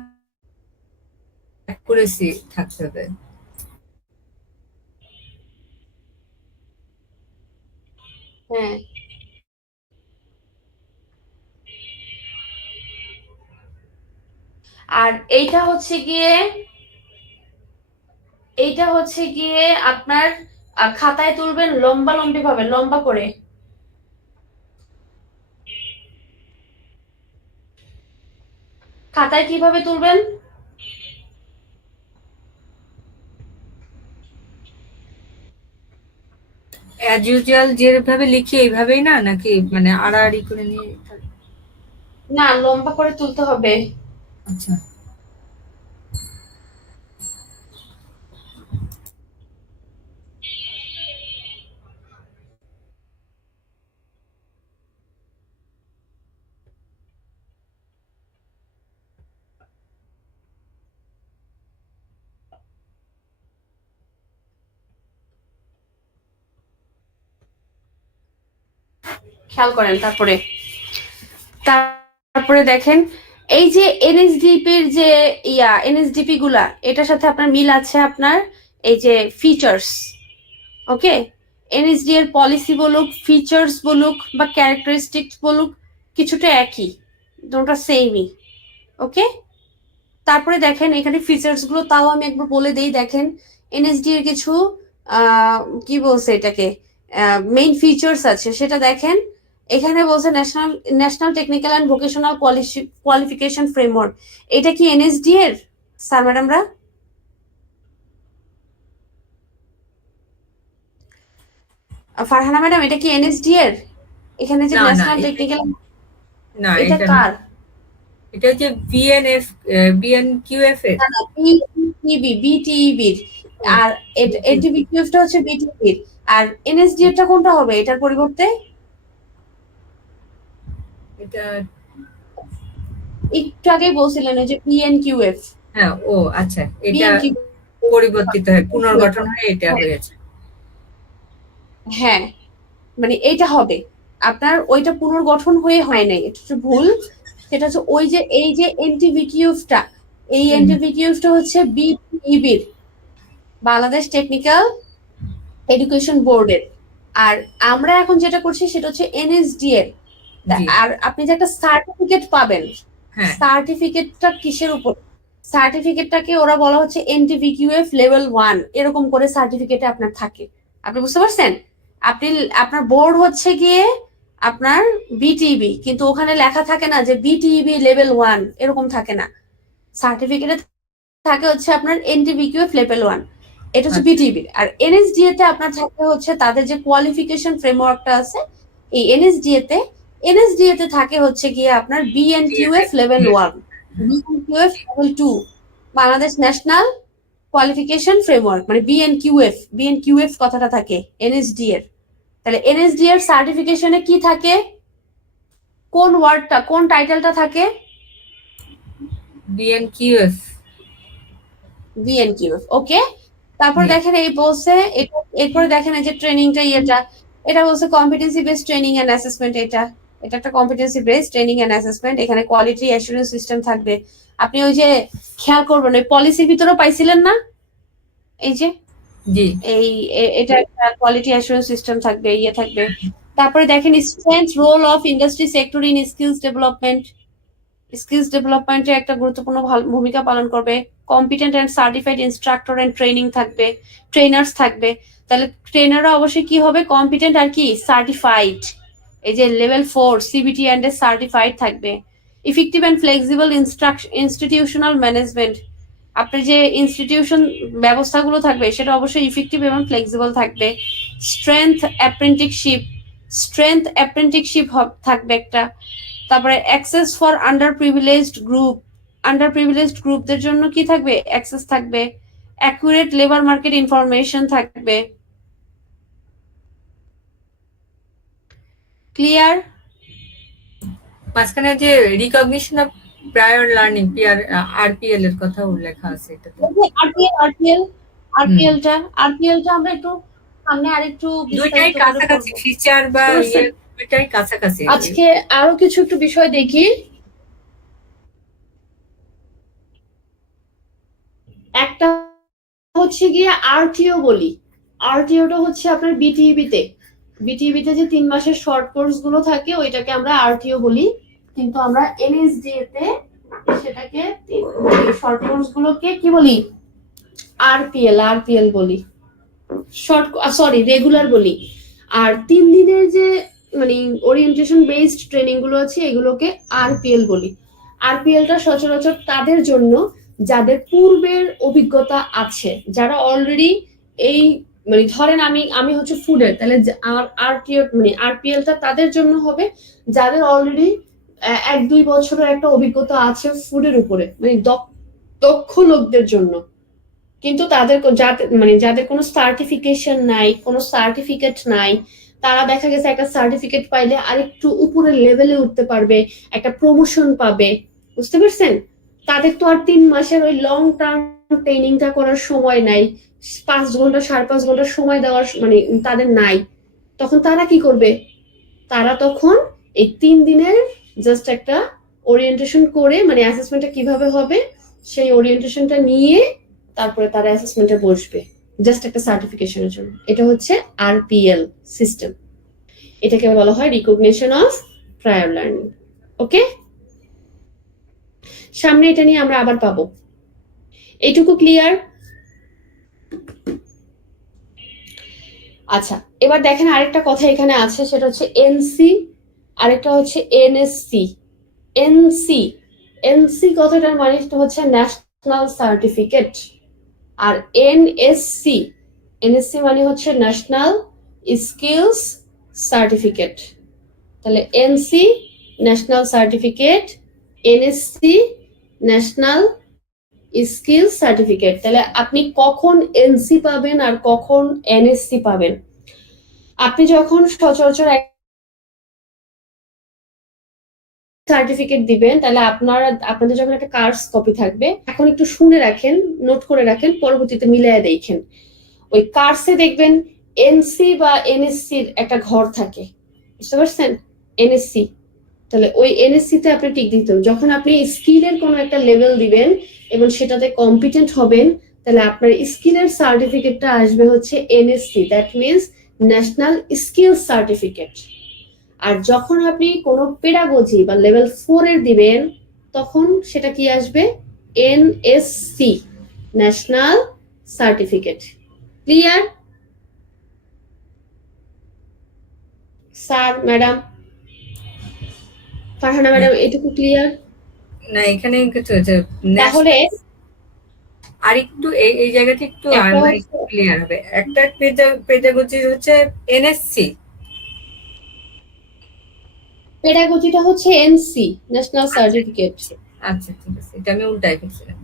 অ্যাকুরেসি থাকতে হবে। হ্যাঁ, আর এইটা হচ্ছে গিয়ে আপনার খাতায় তুলবেন লম্বা লম্বি ভাবে, লম্বা করে। খাতায় কিভাবে তুলবেন, অ্যাজ ইউজুয়াল যেভাবে লিখি এইভাবেই না, নাকি মানে আড়াআড়ি করে নিয়ে? না লম্বা করে তুলতে হবে। আচ্ছা, খেয়াল করেন। তারপরে দেখেন এই যে এনএসডিপির যে এনএসডিপি গুলা, এটার সাথে আপনার মিল আছে আপনার এই যে ফিচার্স। ওকে, এনএসডি এর পলিসি বলুক, ফিচার্স বলুক বা ক্যারেক্টারিস্টিক্স বলুক, কিছুটা একই, দুটোটা সেমই। ওকে, তারপরে দেখেন এখানে ফিচার্স গুলো তাও আমি একবার বলে দেই। দেখেন এনএসডি এর কিছু কি বলছে এটাকে মেইন ফিচার্স আছে, সেটা দেখেন এখানে বলছে national technical and vocational qualification framework. এটা কি এনএসডি এর স্যার ম্যাডামরা? ফারহানা ম্যাডাম এটা কি এনএসডি এর? এখানে যে না না ন্যাশনাল টেকনিক্যাল, না, এটা এটা না, কার? এটা হচ্ছে বিএনকিউএফ এর। না না, বিটিইবির। আর এনটিবিকিউএফটা হচ্ছে বিটিইবির। আর এনএসডি এরটা কোনটা হবে এটার পরিবর্তে? এটা একটু আগেই বলছিলেন ওই যে পিএনকিউএফ। হ্যাঁ, ও আচ্ছা, এটা পিএনকিউ, পরিবর্তিত হয়, পুনর্গঠন হয়ে এটা হয়েছে। হ্যাঁ মানে এইটা হবে আপনার, ওইটা পুনর্গঠন হয়ে হয় নাই, এটা হচ্ছে ভুল। সেটা হচ্ছে ওই যে এই যে এনটিভিকিউএফটা, এই এনটিভিকিউএফটা হচ্ছে বিটিইবির, বাংলাদেশ টেকনিক্যাল এডুকেশন বোর্ডের। আর আমরা এখন যেটা করছি সেটা হচ্ছে এনএসডি এর। জি, আর আপনি যে একটা সার্টিফিকেট পাবেন, হ্যাঁ, সার্টিফিকেটটা কিসের উপর? সার্টিফিকেটটাকে ওরা বলা হচ্ছে এনটিভিকিউএফ লেভেল 1, এরকম করে সার্টিফিকেটে আপনার থাকে। আপনি বুঝতে পারছেন? আপনার বোর্ড হচ্ছে গিয়ে আপনার বিটিইবি, কিন্তু ওখানে লেখা থাকে না যে বিটিইবি লেভেল 1, এরকম থাকে না। সার্টিফিকেটে থাকে হচ্ছে আপনার এনটিবিকিউএফ লেভেল 1, এটা হচ্ছে আচ্ছা। বিটিবি। আর এনএসডিএ তে আপনার থাকে হচ্ছে তাদের যে কোয়ালিফিকেশন ফ্রেমওয়ার্কটা আছে, এই এনএসডিএ তে থাকে হচ্ছে গিয়ে আপনার BNQF level 1, BNQF level 2, Bangladesh national qualification framework, মানে বিএনকিউএফ কথাটা থাকে এনএসডি এর। তাহলে এনএসডি এর সার্টিফিকেশনে কি থাকে, কোন ওয়ার্ডটা, কোন টাইটেলটা থাকে? বিএনকিউএফ। বিএনকিউএফ, ওকে। তারপর জি। দেখেন এই বলছে এটা, এরপরে দেখেন এই যে ট্রেনিংটা, এটা বলছে competency based training and assessment. এটা একটা competency based training and assessment. এখানে কোয়ালিটি অ্যাসুরেন্স সিস্টেম থাকবে। আপনি ওই যে খেয়াল করবেন ওই পলিসির ভিতরেও পাইছিলেন না, এই যে জি। এটা একটা কোয়ালিটি অ্যাসুরেন্স সিস্টেম থাকবে, থাকবে। তারপরে দেখেন strength role of industry sector in skills ডেভেলপমেন্টে একটা গুরুত্বপূর্ণ ভূমিকা পালন করবে। Competent and certified instructor and training থাকবে, ট্রেনার্স থাকবে। তাহলে ট্রেনাররা অবশ্যই কি হবে, কম্পিটেন্ট আর কি সার্টিফাইড, এই যে লেভেল 4 সিবিটি অ্যান্ড সার্টিফাইড থাকবে। Effective and flexible institutional management, আপনার যে ইনস্টিটিউশন ব্যবস্থাগুলো থাকবে সেটা অবশ্যই ইফেক্টিভ এবং ফ্লেক্সিবল থাকবে। স্ট্রেংথ অ্যাপ্রেন্টিসশিপ থাকবে একটা। তারপরে অ্যাক্সেস ফর আন্ডার প্রিভিলেজড গ্রুপদের জন্য কি থাকবে, অ্যাক্সেস থাকবে। অ্যাকুরেট লেবার মার্কেট ইনফরমেশন থাকবে। ক্লিয়ার? মাঝখানে যে recognition of prior learning RPL এর কথা উল্লেখ আছে এটাতে। আরপিএলটা আমরা একটু সামনে আরেকটু দুইটাই বিস্তারিত করে কাছাকাছি, পড়বো। ফিচার বা বুঝতে পারছেন? দুইটাই কাছাকাছি। আজকে আরো কিছু একটু বিষয় দেখি। একটা হচ্ছে গিয়ে আরটিও বলি, আরটিওটা হচ্ছে আপনার বিটিইবিতে যে 3 মাসের শর্ট কোর্স গুলো থাকে ওইটাকে আমরা আরটিও বলি, কিন্তু আমরা এনএসডিএ তে সেটাকে শর্ট কোর্স গুলোকে কি বলি, আরপিএল বলি, রেগুলার বলি। আর 3 দিনের যে মানে ওরিয়েন্টেশন বেসড ট্রেনিং গুলো আছে এগুলোকে আরপিএল বলি। আরপিএলটা সচরাচর তাদের জন্য যাদের পূর্বের অভিজ্ঞতা আছে, যারা অলরেডি এই মানে ধরেন আমি হচ্ছে ফুডের, তাহলে আমার আরটিও মানে আরপিএলটা তাদের জন্য হবে যাদের অলরেডি 1-2 বছরের একটা অভিজ্ঞতা আছে ফুডের উপরে, মানে দক্ষ লোকদের জন্য। কিন্তু তাদের যাদের কোনো সার্টিফিকেশন নাই, কোনো সার্টিফিকেট নাই, তারা দেখা গেছে একটা সার্টিফিকেট পাইলে আরেকটু উপরের লেভেলে উঠতে পারবে, একটা প্রমোশন পাবে, বুঝতে পারছেন? তাদের তো আর 3 মাসের ওই লং টার্ম ট্রেনিংটা করার সময় নাই, 5 ঘন্টা 5.5 ঘন্টা সময় দেওয়ার মানে তাদের নাই। তখন তারা কি করবে, তারা তখন এই 3 দিনের জাস্ট একটা ওরিয়েন্টেশন করে, মানে অ্যাসেসমেন্টটা কিভাবে হবে সেই ওরিয়েন্টেশনটা নিয়ে তারপরে তারা অ্যাসেসমেন্টে বসবে জাস্ট একটা সার্টিফিকেশনের জন্য। এটা হচ্ছে আরপিএল সিস্টেম, এটাকে বলা হয় রিকগনিশন অফ প্রায়র লার্নিং। ওকে, সামনে এটা নিয়ে আমরা আবার পাবো। এইটুকু ক্লিয়ার? আচ্ছা, এবার দেখেন আরেকটা কথা এখানে আছে, সেটা হচ্ছে এনসি, আরেকটা হচ্ছে এনএসসি। এনসি কথাটার মানে হচ্ছে ন্যাশনাল সার্টিফিকেট, আর এনএসসি মানে হচ্ছে ন্যাশনাল স্কিলস সার্টিফিকেট। তাহলে NC national certificate, NSC national skills certificate. তাহলে আপনি কখন এনসি পাবেন আর কখন এনএসসি পাবেন? আপনি যখন সচরাচর সার্টিফিকেট দিবেন তাহলে আপনাদের যখন একটা কার্স কপি থাকবে, এখন একটু শুনে রাখেন, নোট করে রাখেন, পরবর্তীতে মিলাইয়া দেখেন। ওই কার্সে দেখবেন এনসি বা এনএসসি এর একটা ঘর থাকে, বুঝতে পারছেন? এনএসসি, তাহলে ওই এনএসসি তে আপনি টিক দিতে হবে। যখন আপনি স্কিলের কোনো একটা লেভেল দিবেন এবং সেটাতে কম্পিটেন্ট হবেন, তাহলে আপনার স্কিলের সার্টিফিকেটটা আসবে হচ্ছে NSC, that means national skill certificate. আর যখন আপনি কোনো পেডাগজি বা লেভেল 4 এর দিবেন তখন সেটা কি আসবে, NSC, national certificate. Clear sir, madam, Farhana madam, এটুকু ক্লিয়ার? না, এখানে কিছু আছে তাহলে আর একটু এই জায়গাটা একটু আর একটা মানে হচ্ছে ক্লিয়ার হবে। একটা পেডাগোজি হচ্ছে এনএসসি। পেডাগোজিটা হচ্ছে এনসি, ন্যাশনাল আচ্ছা সার্টিফিকেট। আচ্ছা, ঠিক আছে, এটা আমি উল্টাই ফেলছিলাম।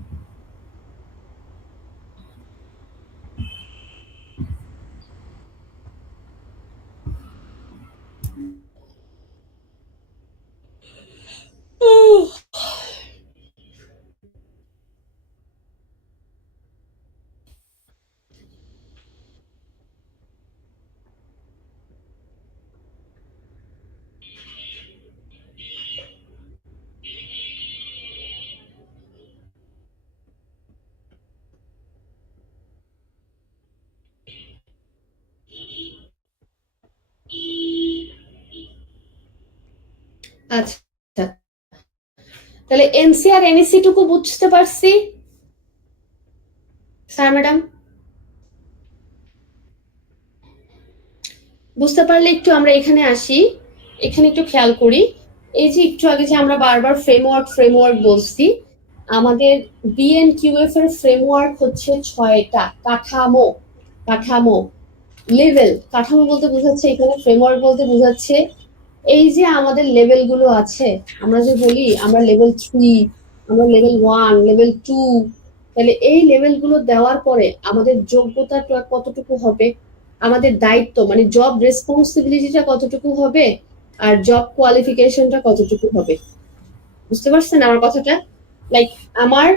আচ্ছা, তাহলে এনসি আর এনএসসি টুকু বুঝতে পারছি স্যার ম্যাডাম। বুঝতে পারলে একটু আমরা এখানে আসি, এখানে একটু খেয়াল করি। এই যে একটু আগে যে আমরা বারবার ফ্রেমওয়ার্ক ফ্রেমওয়ার্ক বলছি, আমাদের বিএনকিউএফ এর ফ্রেমওয়ার্ক হচ্ছে 6টা। কাঠামো, কাঠামো, লেভেল। কাঠামো বলতে বোঝাচ্ছে, এখানে ফ্রেমওয়ার্ক বলতে বোঝাচ্ছে এই যে আমাদের লেভেল গুলো আছে। আমরা যে বলি আমরা লেভেল 3, আমরা লেভেল 1, লেভেল 2, তাহলে এই লেভেল গুলো দেওয়ার পরে আমাদের যোগ্যতাটা কতটুকু হবে, আমাদের দায়িত্ব মানে জব রেসপন্সিবিলিটিটা কতটুকু হবে, আর জব কোয়ালিফিকেশনটা কতটুকু হবে। বুঝতে পারছেন আমার কথাটা? লাইক আমার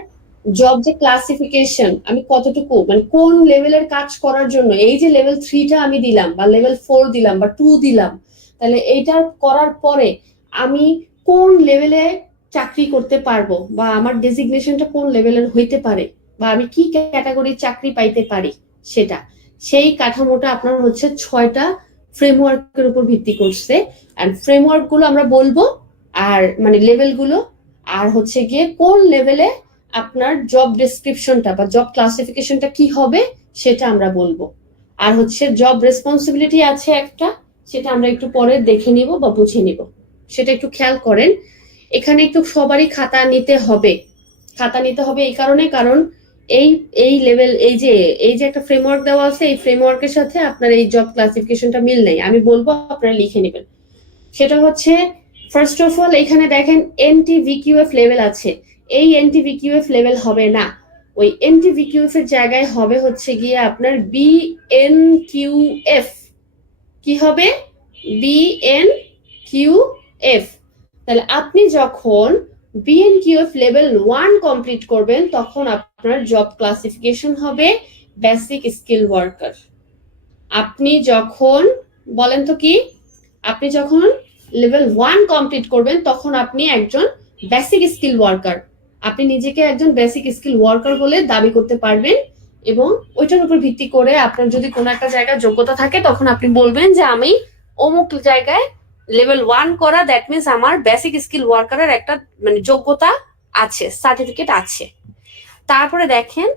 জব যে ক্লাসিফিকেশন, আমি কতটুকু মানে কোন লেভেলের কাজ করার জন্য, এই যে লেভেল 3টা আমি দিলাম বা লেভেল 4 দিলাম বা 2 দিলাম, তাহলে এইটা করার পরে আমি কোন লেভেলে চাকরি করতে পারবো বা আমার ডেজিগনেশনটা কোন লেভেলের হইতে পারে বা আমি কি ক্যাটাগরির চাকরি পাইতে পারি, সেটা সেই কাঠামোটা আপনার হচ্ছে 6টা ফ্রেমওয়ার্কের উপর ভিত্তি করছে। এন্ড ফ্রেমওয়ার্ক গুলো আমরা বলবো, আর মানে লেভেল গুলো, আর হচ্ছে গিয়ে কোন লেভেলে আপনার জব ডেসক্রিপশনটা বা জব ক্লাসিফিকেশনটা কি হবে সেটা আমরা বলবো। আর হচ্ছে জব রেসপন্সিবিলিটি আছে একটা, সেটা আমরা একটু পরে দেখে নিব বা বুঝে নিব। সেটা একটু খেয়াল করেন। এখানে একটু সবারই খাতা নিতে হবে। খাতা নিতে হবে এই কারণে, কারণ এই এই লেভেল এই যে একটা ফ্রেমওয়ার্ক দেওয়া আছে, এই ফ্রেমওয়ার্কের সাথে আপনার এই জব ক্লাসিফিকেশনটা মিল নেই। আমি বলবো, আপনারা লিখে নেবেন। সেটা হচ্ছে ফার্স্ট অফ অল এখানে দেখেন এনটিভিকিউএফ লেভেল আছে। এই এনটিভিকিউএফ লেভেল হবে না, ওই এনটিভিকিউএফ এর জায়গায় হবে হচ্ছে গিয়ে আপনার বিএনকিউএফ। কি হবে? বিএনকিউএফ। তাহলে আপনি যখন বিএনকিউএফ লেভেল 1 কমপ্লিট করবেন তখন আপনার জব ক্লাসিফিকেশন হবে বেসিক স্কিল ওয়ার্কার। আপনি যখন, বলেন তো কি, আপনি যখন লেভেল 1 কমপ্লিট করবেন তখন আপনি একজন বেসিক স্কিল ওয়ার্কার। আপনি নিজেকে একজন বেসিক স্কিল ওয়ার্কার বলে দাবি করতে পারবেন, এবং ওইটার উপর ভিত্তি করে আপনার যদি কোনো একটা জায়গায় যোগ্যতা থাকে তখন আপনি বলবেন যে আমি অমুক জায়গায় লেভেল 1 করা, দ্যাট মিনস আমার বেসিক স্কিল ওয়ার্কারের একটা মানে যোগ্যতা আছে, সার্টিফিকেট আছে। তারপরে দেখেন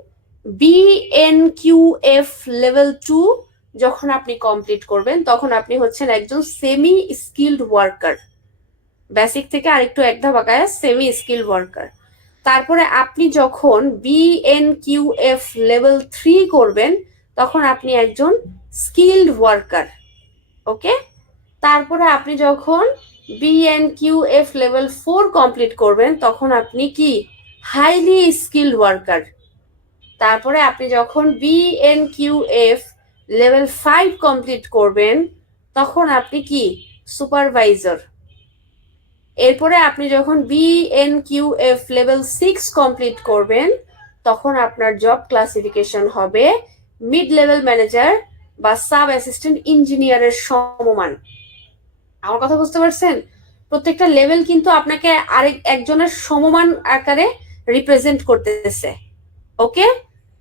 বিএনকিউএফ লেভেল 2 যখন আপনি কমপ্লিট করবেন তখন আপনি হচ্ছেন একজন সেমি স্কিলড ওয়ার্কার। বেসিক থেকে আরেকটু এক ধাপ আগায় সেমি স্কিলড ওয়ার্কার। তারপরে আপনি যখন বিএনকিউএফ লেভেল 3 করবেন তখন আপনি একজন স্কিলড ওয়ার্কার। ওকে, তারপরে আপনি যখন বিএনকিউএফ লেভেল 4 কমপ্লিট করবেন তখন আপনি কি হাইলি স্কিলড ওয়ার্কার। তারপরে আপনি যখন বিএনকিউএফ লেভেল 5 কমপ্লিট করবেন তখন আপনি কি সুপারভাইজার। এরপরে আপনি যখন বিএনকিউএফ লেভেল 6 কমপ্লিট করবেন তখন আপনার জব ক্লাসিফিকেশন হবে মিড লেভেল ম্যানেজার বা সাব অ্যাসিস্ট্যান্ট ইঞ্জিনিয়ারের সমমান। আমার কথা বুঝতে পারছেন? প্রত্যেকটা লেভেল কিন্তু আপনাকে আরেক একজনের সমমান আকারে রিপ্রেজেন্ট করতেছে। ওকে,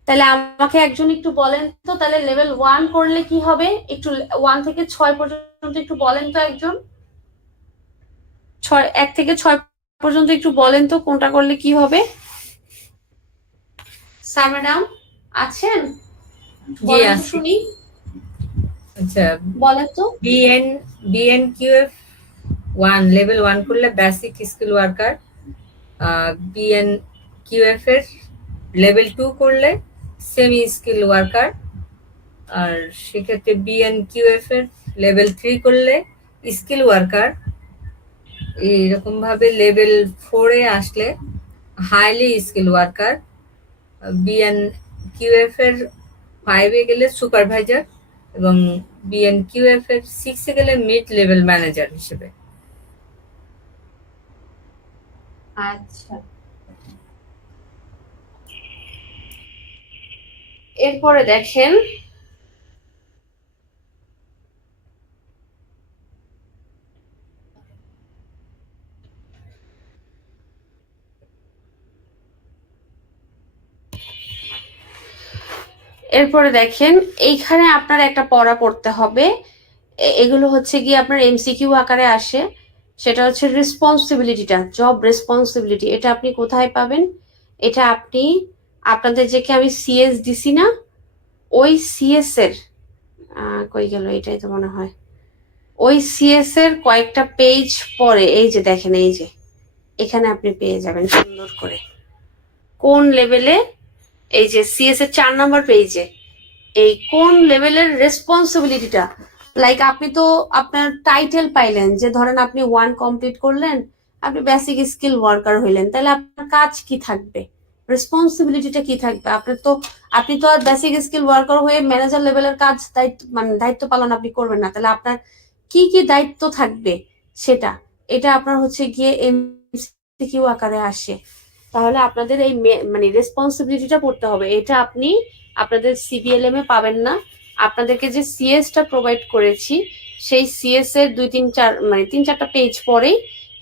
তাহলে আমাকে একজন একটু বলেন তো, তাহলে লেভেল 1 করলে কি হবে, একটু 1 থেকে 6 পর্যন্ত একটু বলেন তো একজন। 1 থেকে 6 পর্যন্ত একটু বলেন তো কোনটা করলে কি হবে। স্যার ম্যাডাম আছেন? জি বলেন তো আছি। শুনি, আচ্ছা, বলেন তো। বিএনকিউএফ 1 লেভেল 1 করলে বেসিক স্কিল ওয়ার্কার। বিএনকিউএফ এর লেভেল 2 করলে সেমি স্কিল ওয়ার্কার, আর সেক্ষেত্রে বিএনকিউএফ এর লেভেল 3 করলে স্কিল ওয়ার্কার। এইরকম ভাবে লেভেল 4 এ আসলে হাইলি স্কিল ওয়ার্কার, বিএনকিউএফ এর 5 এ গেলে সুপারভাইজার এবং বিএনকিউএফ এর 6 এ গেলে মিড লেভেল ম্যানেজার হিসেবে। আচ্ছা, এরপরে দেখেন এইখানে আপনার একটা পড়া পড়তে হবে। এগুলো হচ্ছে গিয়ে আপনার এমসিকিউ আকারে আসে। সেটা হচ্ছে রেসপন্সিবিলিটিটা, জব রেসপন্সিবিলিটি। এটা আপনি কোথায় পাবেন? এটা আপনি আপনাদের যে আমি সিএস দিছি না, ওই সিএস এর কই গেল, এটাই তো মনে হয়, ওই সিএস এর কয়েকটা পেজ পরে এই যে দেখেন, এই যে এখানে আপনি পেয়ে যাবেন সুন্দর করে কোন লেভেলে, এই যে সিএস এর 4 নম্বর পেজে এই কোন লেভেলের রেসপন্সিবিলিটিটা। লাইক আপনি তো আপনার টাইটেল পাইলেন যে ধরেন আপনি 1 কমপ্লিট করলেন, আপনি বেসিক স্কিল ওয়ার্কার হইলেন, তাহলে আপনার কাজ কি থাকবে, রেসপন্সিবিলিটিটা কি থাকবে? আপনি তো আর বেসিক স্কিল ওয়ার্কার হয়ে ম্যানেজার লেভেলের কাজ দায়িত্ব পালন আপনি করবেন না। তাহলে আপনার কি কি দায়িত্ব থাকবে সেটা, এটা আপনার হচ্ছে গিয়ে এমসিকিউ আকারে আসে। তাহলে আপনাদের এই মানে রেসপন্সিবিলিটিটা পড়তে হবে। এটা আপনি আপনাদের সিবিএলএম এ পাবেন না। আপনাদেরকে যে সিএস টা প্রোভাইড করেছি সেই সিএস এর 2-3-4 মানে 3-4টা পেজ পরেই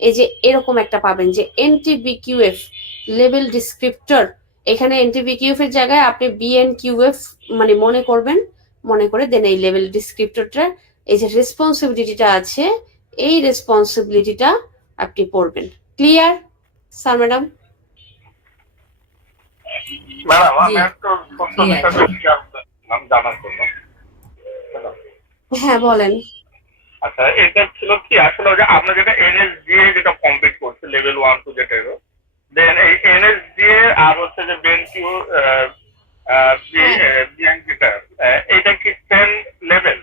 এই যে এরকম একটা পাবেন যে এনটিবিকিউএফ লেভেল ডিসক্রিপ্টর। এখানে এনটিবিকিউএফ এর জায়গায় আপনি বিএনকিউএফ মানে মনে করবেন, মনে করে দেন এই লেভেল ডিসক্রিপ্টরটা এই যে রেসপন্সিবিলিটিটা আছে, এই রেসপন্সিবিলিটিটা আপনি পড়বেন। Clear sir madam? ম্যাডাম জি, আমি একটু ছোট্ট ক্লিয়ার। বিষয় জানার জন্য। হ্যাঁ বলেন। আচ্ছা, এটা ছিল কি আসলে ওই যে আমরা যেটা এনএসডিএ যেটা কমপ্লিট করছি লেভেল 1 2 যেটা এলো, দেন এই এনএসডিএ আর হচ্ছে যে বেনকিউ বিএনকিটা, এটা কি সেম লেভেল?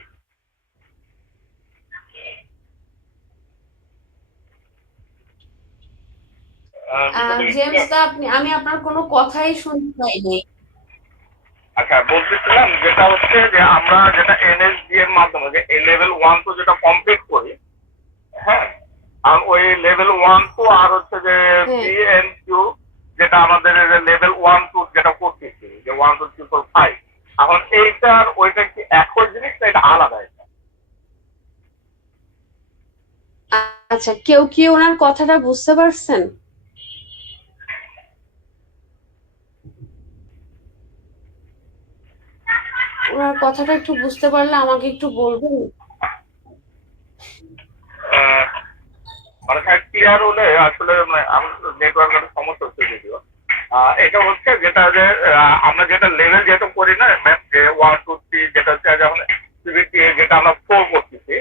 জেমস দা আমি আপনার কোনো কথাই শুনতে পাইনি। আচ্ছা, বলতেছিলাম যেটা হচ্ছে যে আমরা যেটা এনএসডি এর মাধ্যমে যে লেভেল 1 2 যেটা কমপ্লিট করি, হ্যাঁ, আর ওই লেভেল 1 2 আর হচ্ছে যে বিএনকিউ যেটা আমাদের লেভেল 1 2 যেটা করতেছি যে 1 2 3 4 5, এখন এইটার ওইটা কি একই জিনিস না এটা আলাদা? এটা আচ্ছা, কেউ কি ওনার কথাটা বুঝতে পারছেন? ওনার কথাটা একটু বুঝতে পারলে আমাকে একটু বলবেন। মানে ক্লিয়ার হলে আসলে মানে আমার নেটওয়ার্কের সমস্যা হচ্ছে যদিও। এটা হচ্ছে যেটা যে আমরা যেটা লেভেল যেটা করি না, যে 1 2 3 যেটা হচ্ছে যেমন সিবিটি যেটা আমরা 4 করতেছি,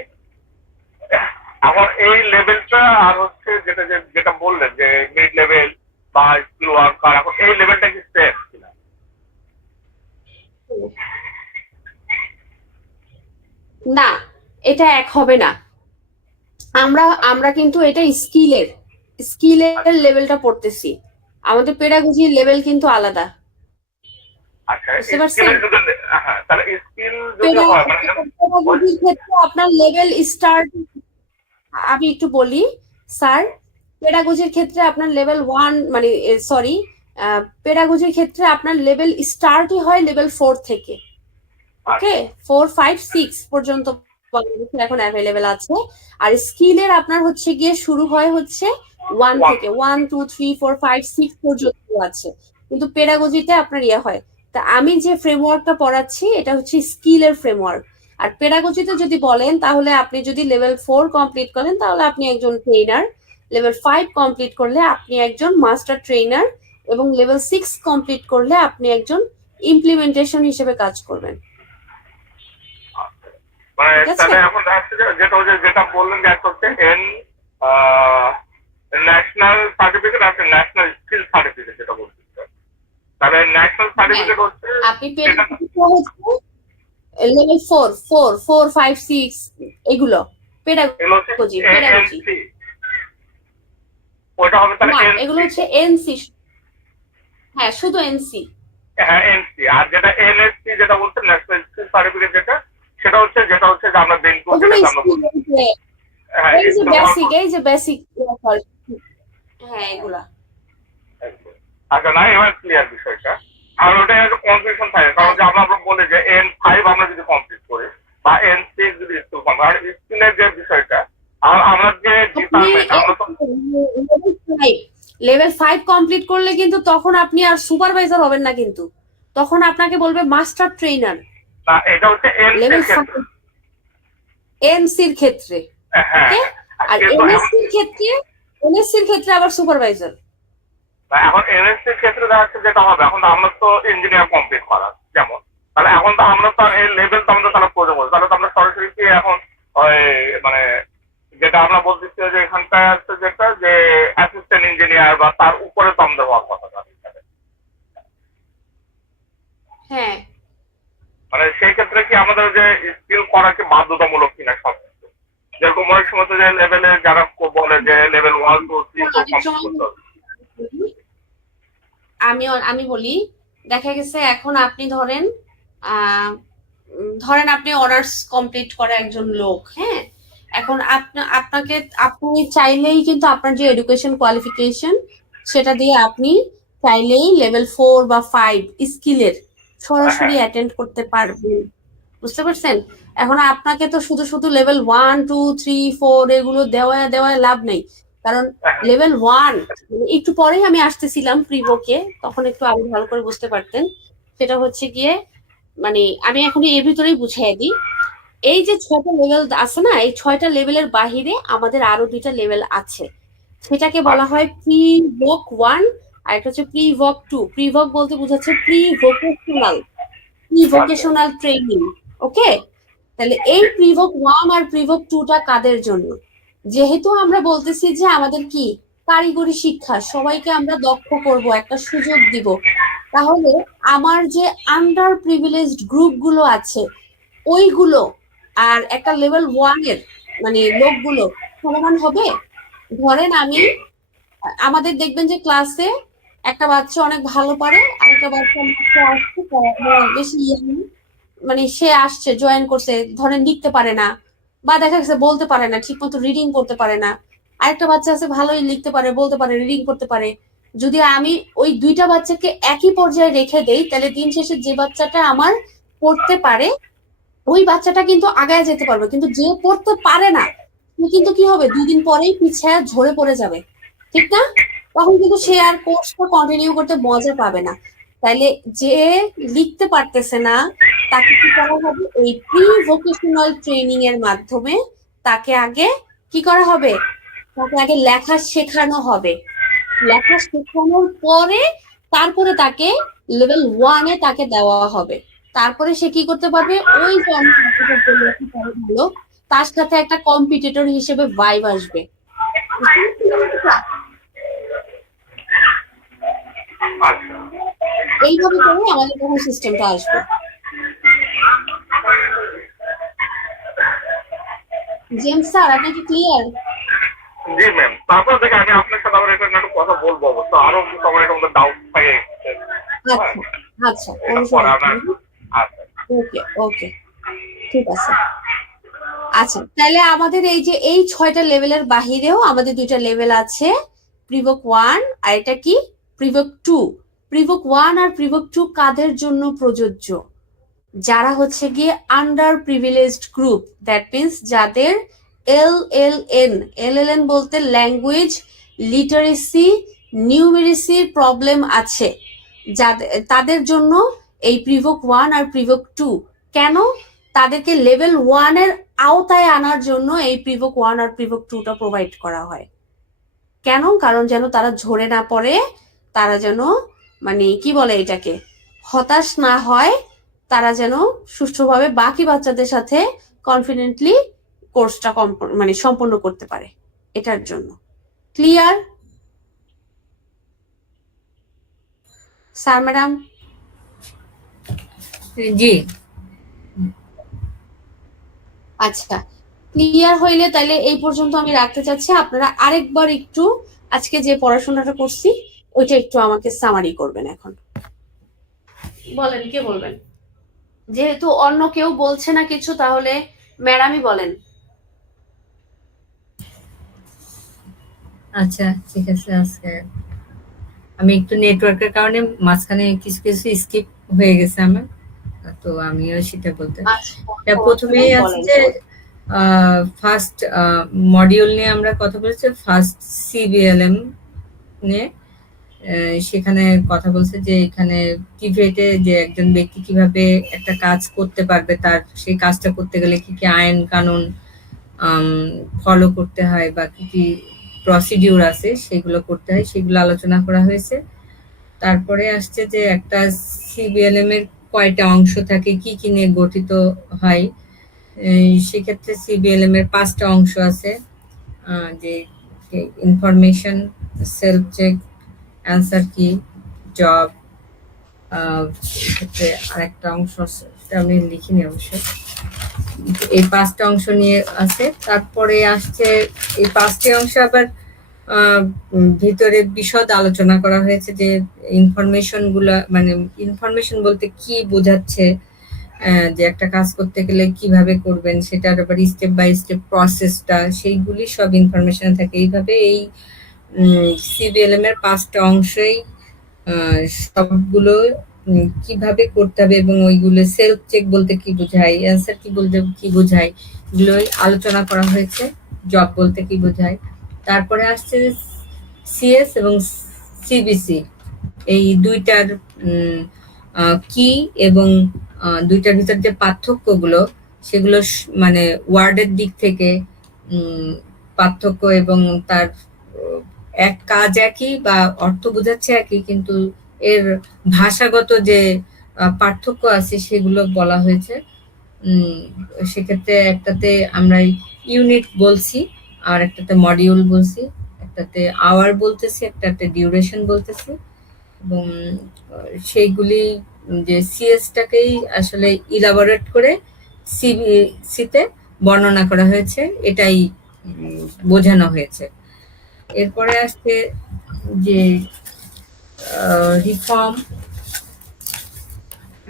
এখন এই লেভেলটা আর হচ্ছে যেটা যেটা বললেন যে মিড লেভেল বা স্কিল ওয়ার্কার, এখন এই লেভেলটা কি সেম কিনা? না, এটা এক হবে না। আমরা কিন্তু এটা স্কিলের লেভেলটা পড়তেছি। আমাদের পেডাগোজির লেভেল কিন্তু আলাদা। আচ্ছা, বুঝতে পারছেন? স্কিলের যদি, হ্যাঁ, তাহলে স্কিল যদি হয় মানে পেডাগোজির ক্ষেত্রে আপনার লেভেল স্টার্ট, আমি একটু বলি স্যার, পেডাগোজির ক্ষেত্রে আপনার লেভেল 1 মানে সরি, পেডাগোজির ক্ষেত্রে আপনার লেভেল স্টার্টই হয় লেভেল 4 থেকে। ওকে, 4 5 6 পর্যন্ত বাংলাদেশে এখন অ্যাভেলেবেল আছে। আর স্কিলের আপনার হচ্ছে গিয়ে শুরু হয় হচ্ছে 1 থেকে, 1 2 3 4 5 6 পর্যন্ত আছে। কিন্তু পেডাগোজিতে আপনার ইয়ে হয়। তা আমি যে ফ্রেমওয়ার্কটা পড়াচ্ছি এটা হচ্ছে স্কিলের ফ্রেমওয়ার্ক। আর পেডাগোজিতে যদি বলেন তাহলে আপনি যদি লেভেল 4 কমপ্লিট করেন তাহলে আপনি একজন ট্রেনার, লেভেল 5 কমপ্লিট করলে আপনি একজন মাস্টার ট্রেনার, এবং লেভেল 6 কমপ্লিট করলে আপনি একজন ইমপ্লিমেন্টেশন হিসেবে কাজ করবেন। মানে তাহলে এখন যেটা বললেন যে একটা হচ্ছে ন্যাশনাল সার্টিফিকেট আর ন্যাশনাল স্কিল সার্টিফিকেট যেটা বলতেছে, তাহলে সার্টিফিকেট হচ্ছে আপনি লেভেল 4, 5, 6 এগুলো এগুলো হচ্ছে পেডাগজি ANC, ওটা হবে তাহলে না, NC, এগুলো হচ্ছে এনসি। হ্যাঁ, শুধু এনসি। হ্যাঁ NC। আর যেটা NSC যেটা বলছে ন্যাশনাল স্কিল সার্টিফিকেট, সেটা হচ্ছে যে আমরা বেনকো ওগুলো যেটা আমরা বলছি। হ্যাঁ এই যে বেসিক হ্যাঁ এগুলা। আচ্ছা, না এবার ক্লিয়ার বিষয়টা। আর ওটা একটা কনফিউশন থাকে, কারণ যে আমরা বলি যে N5 আমরা যদি কমপ্লিট করি বা N6 যদি স্কুল কমপ্লিট, আর স্কিলের যে বিষয়টা আমরা যে ডিপার্টমেন্ট আমরা তো লেভেল 5 কমপ্লিট করলে কিন্তু তখন আপনি আর সুপারভাইজার হবেন না, কিন্তু তখন আপনাকে বলবে মাস্টার ট্রেনার। না, এটা হচ্ছে লেভেল NC ক্ষেত্রে। এনসির ক্ষেত্রে, হ্যাঁ, আর এনএসসির ক্ষেত্রে আবার সুপারভাইজার। এখন NSC ক্ষেত্রে দেখা যাচ্ছে যেটা হবে, এখন তো আমরা তো ইঞ্জিনিয়ার কমপ্লিট করা যেমন, তাহলে এখন তো আমরা তো এই লেভেল তো আমাদের তাহলে প্রয়োজন বলছে, তাহলে তো আমরা সরাসরি কি এখন ওই মানে যেটা আমরা বলতেছি যে এখানটায় আছে যেটা যে অ্যাসিস্ট্যান্ট ইঞ্জিনিয়ার বা তার উপরে তো আমাদের হওয়ার কথা। হ্যাঁ, মানে সেই ক্ষেত্রে কি আমাদের যে স্কিল করা কি বাধ্যতামূলক কিনা সব কিছু, যেরকম অনেক সময় তো যে লেভেলে যারা বলে যে লেভেল 1, 2, 3 কমপ্লিট করতে হবে। আমি বলি, দেখা গেছে এখন আপনি ধরেন আপনি অনার্স কমপ্লিট করে একজন লোক, হ্যাঁ, এখন আপনি চাইলেই কিন্তু আপনার যে এডুকেশন কোয়ালিফিকেশন সেটা দিয়ে আপনি চাইলেই লেভেল 4 বা 5 স্কিলের সরাসরি অ্যাটেন্ড করতে পারবেন, বুঝতে পারছেন? এখন আপনাকে তো শুধু লেভেল 1, 2, 3, 4 এগুলো দেওয়ায় লাভ নেই, কারণ লেভেল 1 একটু পরেই আমি আসতেছিলাম প্রিভোকে, তখন একটু আরো ভালো করে বুঝতে পারতেন। সেটা হচ্ছে গিয়ে মানে আমি এখন এর ভিতরেই বুঝাই দিই, এই যে 6টা লেভেল আছে না, এই 6টা লেভেলের বাহিরে আমাদের আরো 2টা লেভেল আছে, সেটাকে বলা হয় প্রিভোক 1 আর একটা হচ্ছে প্রিভোক 2। প্রিভোক বলতে বোঝাচ্ছে প্রিভোকেশনাল ট্রেনিং। ওকে, তাহলে এই প্রিভোক 1 আর প্রিভোক 2টা কাদের জন্য? যেহেতু আমরা বলতেছি যে আমাদের কি কারিগরি শিক্ষা, সবাইকে আমরা দক্ষ করব, একটা সুযোগ দিব, তাহলে আমার যে আন্ডার প্রিভিলেজড গ্রুপগুলো আছে ওইগুলো আর একটা লেভেল 1 এর মানে লোকগুলো সমান হবে। ধরেন আমাদের দেখবেন যে ক্লাসে একটা বাচ্চা অনেক ভালো পারে, আর একটা বাচ্চা আসছে বেশি মানে সে আসছে জয়েন করছে, ধরেন লিখতে পারে না বা দেখা গেছে বলতে পারে না, ঠিক মতো রিডিং করতে পারে না। আরেকটা বাচ্চা আছে ভালোই লিখতে পারে, বলতে পারে, রিডিং করতে পারে। যদি আমি ওই 2টা বাচ্চাকে একই পর্যায়ে রেখে দেই, তাহলে দিন শেষে যে বাচ্চাটা আমার পড়তে পারে ওই বাচ্চাটা কিন্তু আগায় যেতে পারবে, কিন্তু যে পড়তে পারে না সে কিন্তু কি হবে, 2 দিন পরেই পিছায় ঝরে পড়ে যাবে, ঠিক না? তখন কিন্তু সে আর কোর্সটা কন্টিনিউ করতে মজা পাবে না। তাইলে যে লিখতে পারতেছে না তাকে কি করা হবে, এই প্রি ভোকেশনাল ট্রেনিং এর মাধ্যমে তাকে আগে কি করা হবে, তাকে আগে লেখা শেখানো হবে। লেখা শেখানোর পরে তারপরে তাকে লেভেল 1 এ তাকে দেওয়া হবে। তারপরে সে কি করতে পারবে, ওই যে ভালো তার সাথে একটা কম্পিটিটর হিসেবে ভাইব আসবে। এইভাবে করে আমাদের তখন সিস্টেমটা আসবে। জেমস স্যার, আপনি কি ক্লিয়ার? জি ম্যাম, তারপর থেকে আমি আপনার সাথে আবার এটা একটু কথা বলবো, অবশ্য আরো সবার একটা মধ্যে ডাউট থাকে। আচ্ছা, ওকে ওকে, ঠিক আছে। আচ্ছা, তাহলে আমাদের এই 6টা লেভেলের বাহিরেও আমাদের 2টা লেভেল আছে, প্রিভোক 1 আর এটা কি প্রিভোক 2। প্রিভোক 1 আর প্রিভোক 2 কাদের জন্য প্রযোজ্য? যারা হচ্ছে গিয়ে under privileged group, that means যাদের এলএলএন বলতে ল্যাঙ্গুয়েজ লিটারেসি নিউমেরেসির প্রবলেম আছে, তাদের জন্য এই প্রিভোক 1 আর প্রিভোক 2। কেন? তাদেরকে লেভেল 1 এর আওতায় আনার জন্য এই প্রিভোক 1 আর প্রিভোক 2টা প্রোভাইড করা হয়। কেন? কারণ যেন তারা ঝরে না পড়ে, তারা যেন মানে কি বলে এটাকে, হতাশ না হয়, তারা যেন সুষ্ঠুভাবে বাকি বাচ্চাদের সাথে কনফিডেন্টলি কোর্সটা মানে সম্পন্ন করতে পারে, এটার জন্য। Clear sir madam? জি। আচ্ছা, ক্লিয়ার হইলে তাইলে এই পর্যন্ত আমি রাখতে চাচ্ছি। আপনারা আরেকবার একটু আজকে যে পড়াশোনাটা করছি ওইটা একটু আমাকে সামারি করবেন। এখন বলেন, কে বলবেন? যেহেতু অন্য কেউ বলছে না কিছু, তাহলে ম্যাডামই বলেন। আচ্ছা, ঠিক আছে। আজকে আমি একটু নেটওয়ার্কের কারণে মাঝখানে কিছু কিছু স্কিপ হয়ে গেছে আমার, তো আমিও সেটা বলতে। আচ্ছা, প্রথমেই আছে বলেন। যে ফার্স্ট মডিউল নিয়ে আমরা কথা বলেছি, ফার্স্ট সিবিএলএম নিয়ে। সেখানে কথা বলছে যে এখানে টিভেটে যে একজন ব্যক্তি কিভাবে একটা কাজ করতে পারবে, তার সেই কাজটা করতে গেলে কি কি আইন কানুন ফলো করতে হয় বা কি কি প্রসিডিউর আছে সেগুলো করতে হয়, সেগুলো আলোচনা করা হয়েছে। তারপরে আসছে যে একটা সিবিএলএম এর কয়টা অংশ থাকে, কি কি নিয়ে গঠিত হয়। সেক্ষেত্রে সিবিএলএম এর 5টা অংশ আছে, যে ইনফরমেশন, সেলফ চেক, অ্যান্সার কি, জব। সেক্ষেত্রে আরেকটা অংশ আছে, এটা আমি লিখিনি অবশ্য। এই 5টা অংশ নিয়ে আছে। তারপরে আসছে এই 5টি অংশ আবার ভিতরে বিশদ আলোচনা করা হয়েছে যে ইনফরমেশন গুলা, মানে ইনফরমেশন বলতে কি বোঝাচ্ছে, যে একটা কাজ করতে গেলে কিভাবে করবেন সেটার আবার স্টেপ বাই স্টেপ প্রসেসটা, সেইগুলি সব ইনফরমেশন থাকে। এইভাবে এই সিবিএলএম এর 5টা অংশই সবগুলো কিভাবে করতে হবে এবং ওইগুলো সেলফ চেক বলতে কি বোঝায়, অ্যান্সার কি বলতে কি বোঝায়, এগুলোই আলোচনা করা হয়েছে। জব বলতে কি বোঝায়। তারপরে আসছে সিএস এবং সিবিসি, এই দুইটার কি এবং দুইটার ভিতর যে পার্থক্যগুলো, সেগুলো মানে ওয়ার্ডের দিক থেকে পার্থক্য, এবং তার এক কাজ একই বা অর্থ বোঝাচ্ছে একই, কিন্তু এর ভাষাগত যে পার্থক্য আছে সেগুলো বলা হয়েছে। সেক্ষেত্রে একটাতে আমরা ইউনিট বলছি, আর একটাতে মডিউল বলছি, একটাতে আওয়ার বলতেছি, একটাতে ডিউরেশন বলতেছি। এবং সেইগুলি যে সিএসটাকেই আসলে ইলাবোরেট করে সিবিসিতে বর্ণনা করা হয়েছে, এটাই বোঝানো হয়েছে। এরপরে আসছে যে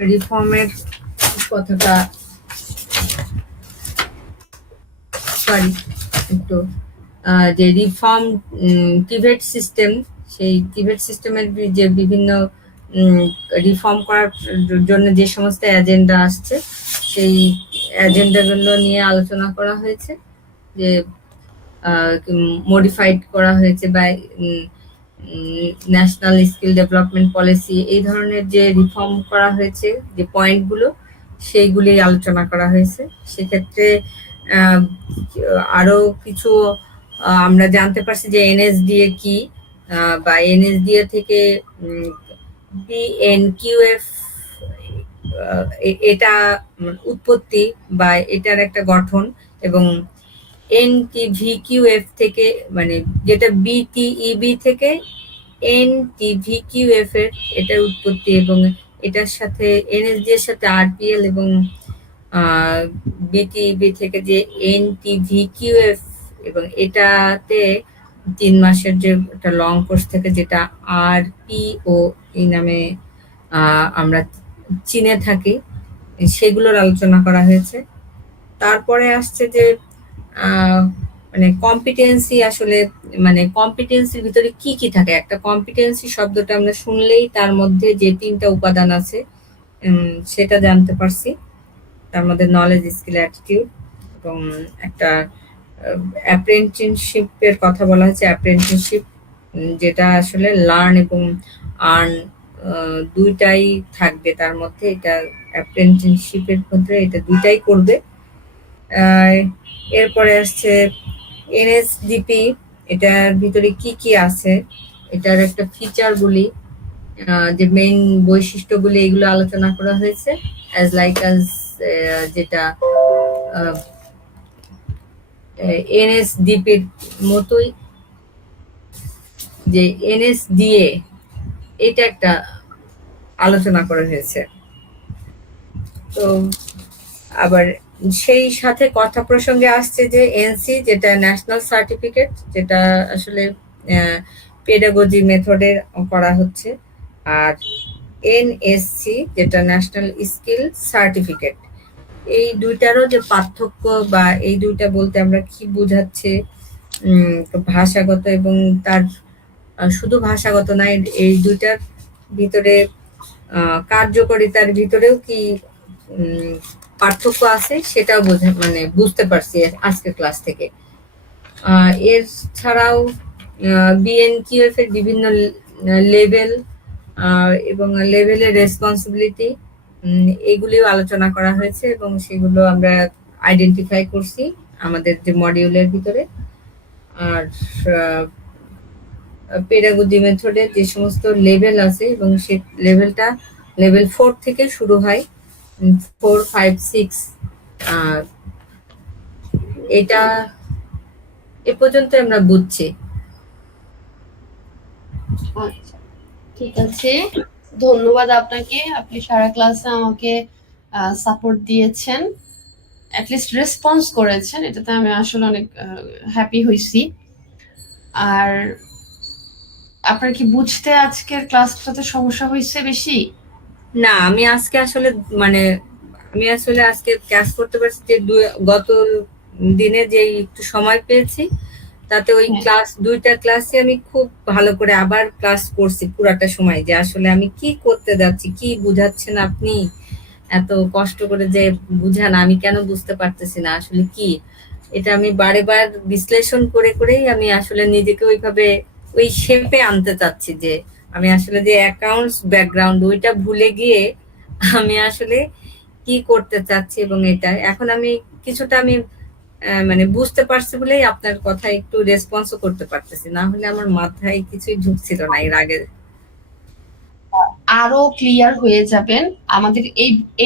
রিফর্মের কথাটা, সরি একটু, যে রিফর্ম টিভেট সিস্টেম, সেই টিভেট সিস্টেমের যে বিভিন্ন রিফর্ম করার জন্য যে সমস্ত এজেন্ডা আসছে, সেই এজেন্ডাগুলো নিয়ে আলোচনা করা হয়েছে। যে মডিফাইড করা হয়েছে বা ন্যাশনাল স্কিল ডেভেলপমেন্ট পলিসি, এই ধরনের যে রিফর্ম করা হয়েছে যে পয়েন্টগুলো, সেইগুলি আলোচনা করা হয়েছে। সেক্ষেত্রে আরো কিছু আমরা জানতে পারছি যে এনএসডিএ কি, বা এনএসডিএ থেকে বিএনকিউএফ, এটা উৎপত্তি বা এটার একটা গঠন, এবং এনটিভিকিউএফ থেকে, মানে যেটা বিটিইবি থেকে এনটিভিকিউএফ এর এটার উৎপত্তি, এবং এটার সাথে এনএসডি এর সাথে আরপিএল, এবং বিটিইবি থেকে যে এনটিভিকিউএফ, এবং এটাতে 3 মাসের যে একটা লং কোর্স থেকে যেটা আরপিও এই নামে আমরা চিনে থাকি, সেগুলোর আলোচনা করা হয়েছে। তারপরে আসছে যে মানে কম্পিটেন্সি, আসলে মানে কম্পিটেন্সির ভিতরে কি কি থাকে। একটা কম্পিটেন্সি শব্দটা আমরা শুনলেই তার মধ্যে যে 3টা উপাদান আছে সেটা জানতে পারছি। তার মধ্যে নলেজ, স্কিল, অ্যাটিটিউড, এবং একটা অ্যাপ্রেন্টিসশিপের কথা বলা হয়েছে। অ্যাপ্রেন্টিসশিপ যেটা আসলে লার্ন এবং আর্ন দুইটাই থাকবে তার মধ্যে, এটা অ্যাপ্রেন্টিসশিপের মধ্যে এটা দুইটাই করবে। এরপরে আসছে এনএসডিপি, এটার ভিতরে কি কি আছে, এটার একটা ফিচারগুলি, যে মেইন বৈশিষ্ট্যগুলি, এগুলো আলোচনা করা হয়েছে। অ্যাজ লাইক অ্যাজ যেটা এনএসডিপির মতোই যে এনএসডিএ, এটা একটা আলোচনা করা হয়েছে। তো আবার সেই সাথে কথা প্রসঙ্গে আসছে যে এনসি, যেটা ন্যাশনাল সার্টিফিকেট, যেটা আসলে পেডাগজি মেথডে করা হচ্ছে, আর এনএসসি, যেটা ন্যাশনাল স্কিল সার্টিফিকেট। এই দুইটারও যে পার্থক্য বা এই দুইটা বলতে আমরা কি বোঝাচ্ছে, ভাষাগত এবং তার শুধু ভাষাগত না, এই দুইটার ভিতরে কার্যকারিতার ভিতরেও কি পার্থক্য আছে সেটাও বুঝতে পারছি আজকের ক্লাস থেকে। এর ছাড়াও বিএনকিউএফ এর বিভিন্ন লেভেল এবং লেভেলের রেসপন্সিবিলিটি, এগুলিও আলোচনা করা হয়েছে এবং সেগুলো আমরা আইডেন্টিফাই করছি আমাদের যে মডিউলের ভিতরে। আর পেডাগজি মেথডের যে সমস্ত লেভেল আছে এবং সেই লেভেলটা লেভেল 4 থেকে শুরু হয়, 4, 5, 6, এটা এ পর্যন্ত আমরা বুঝছি। আচ্ছা, ঠিক আছে, ধন্যবাদ আপনাকে। আপনি সারা ক্লাসে আমাকে সাপোর্ট দিয়েছেন, অ্যাটলিস্ট রেসপন্স করেছেন, এটাতে আমি আসলে অনেক হ্যাপি হয়েছি। আর আপনার কি বুঝতে আজকের ক্লাসটাতে সমস্যা হয়েছে বেশি? না, আমি আজকে আজকে ক্লাস করতে পারছি যে গত দিনে যে একটু সময় পেয়েছি, তাতে ওই দুইটা ক্লাসে আমি খুব ভালো করে আবার ক্লাস করছি পুরাটা সময়, যে আসলে আমি কি করতে যাচ্ছি, কি বুঝাচ্ছেন আপনি, এত কষ্ট করে যে বুঝান, আমি কেন বুঝতে পারতেছি না আসলে কি। এটা আমি বারে বার বিশ্লেষণ করে করেই আমি আসলে নিজেকে ওইভাবে ওই শেপে আনতে চাচ্ছি, যে আমি আসলে যে অ্যাকাউন্টস ব্যাকগ্রাউন্ড ওইটা ভুলে গিয়ে আমি আসলে কি করতে চাচ্ছি। এবং এটা এখন আমি কিছুটা বুঝতে পারছি বলেই আপনার কথা একটু রেসপন্সও করতে পারতেছি, না হলে আমার মাথায় কিছুই ঢুকছিল না এর আগে। আরো ক্লিয়ার হয়ে যাবেন। আমাদের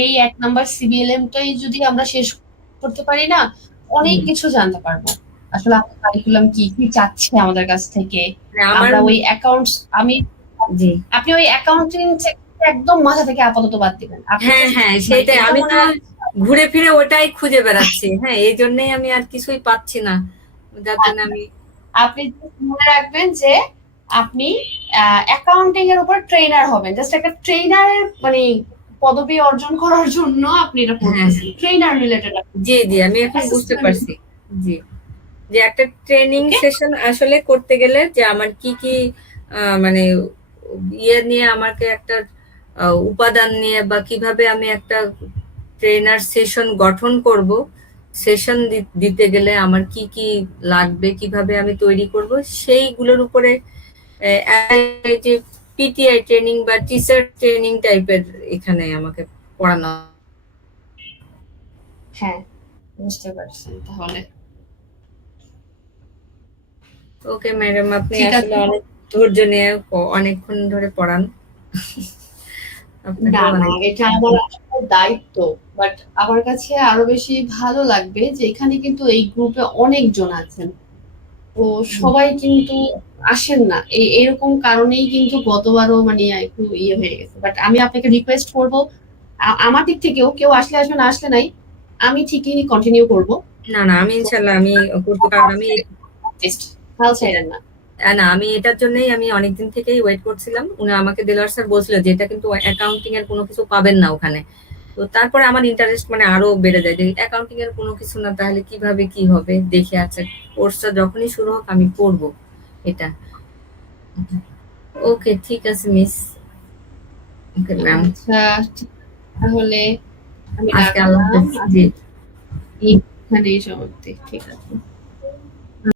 এই 1 নাম্বার সিবিএলএমটাই যদি আমরা শেষ করতে পারি না, অনেক কিছু জানতে পারবো আসলে আমাদের কারিকুলাম কি কি চাচ্ছে আমাদের কাছ থেকে। আমরা ওই অ্যাকাউন্টস আপনি ওই অ্যাকাউন্টিং একদম মাথা থেকে আপাতত বাদ দিবেন। হ্যাঁ, সেটাই আমি তো ঘুরে ফিরে ওটাই খুঁজে বেড়াচ্ছি। হ্যাঁ, এই জন্যই আমি আর কিছুই পাচ্ছি না, যার জন্য আপনি মনে রাখবেন যে আপনি অ্যাকাউন্টিং এর উপর ট্রেনার হবেন। জাস্ট একটা ট্রেনারের পদবি অর্জন করার জন্য আপনি এটা পড়তেছেন, ট্রেনার রিলেটেড। জি, আমি এখন বুঝতে পারছি। জি, যে একটা ট্রেনিং সেশন আসলে করতে গেলে যে আমার কি কি নিয়ে আমাকে একটা উপাদান নিয়ে বা কিভাবে আমি একটা ট্রেনার সেশন গঠন করব, সেশন দিতে গেলে আমার কি কি লাগবে, কিভাবে আমি তৈরি করব, সেইগুলোর উপরে যে পিটিআই ট্রেনিং বা টিচার ট্রেনিং টাইপের এখানে আমাকে পড়ানো। হ্যাঁ, বুঝতে পারছেন তাহলে। ওকে ম্যাডাম, আপনি আসলে অনেক ধৈর্য নিয়ে অনেকক্ষণ ধরে পড়ান। না, এটা আমার আসলে দায়িত্ব, বাট আমার কাছে আরো বেশি ভালো লাগবে যে এখানে কিন্তু এই গ্রুপে অনেকজন আছেন, তো সবাই কিন্তু আসেন না, এরকম কারণেই কিন্তু গতবারও একটু হয়ে গেছে। বাট আমি আপনাকে রিকোয়েস্ট করব, আমার দিক থেকেও কেউ আসলে আসবে, না আসলে নাই, আমি ঠিকই কন্টিনিউ করব। না, আমি ইনশাআল্লাহ আমি করব, কারণ আমি হাল ছাড়েন না। না, আমি এটার জন্যই আমি অনেকদিন থেকেই ওয়েট করছিলাম। উনি আমাকে দেলোয়ার স্যার বলছিল যে এটা কিন্তু অ্যাকাউন্টিং এর কোনো কিছু পাবেন না ওখানে। তো তারপরে আমার ইন্টারেস্ট আরো বেড়ে যায় যে অ্যাকাউন্টিং এর কোনো কিছু না, তাহলে কিভাবে কি হবে দেখে, আচ্ছা কোর্সটা যখনই শুরু হোক আমি পড়বো এটা। ওকে, ঠিক আছে মিস। ওকে ম্যাম, আচ্ছা তাহলে আমি আজকে আল্লাহ হাফেজ। জি, এখানেই সমাপ্তি। ঠিক আছে।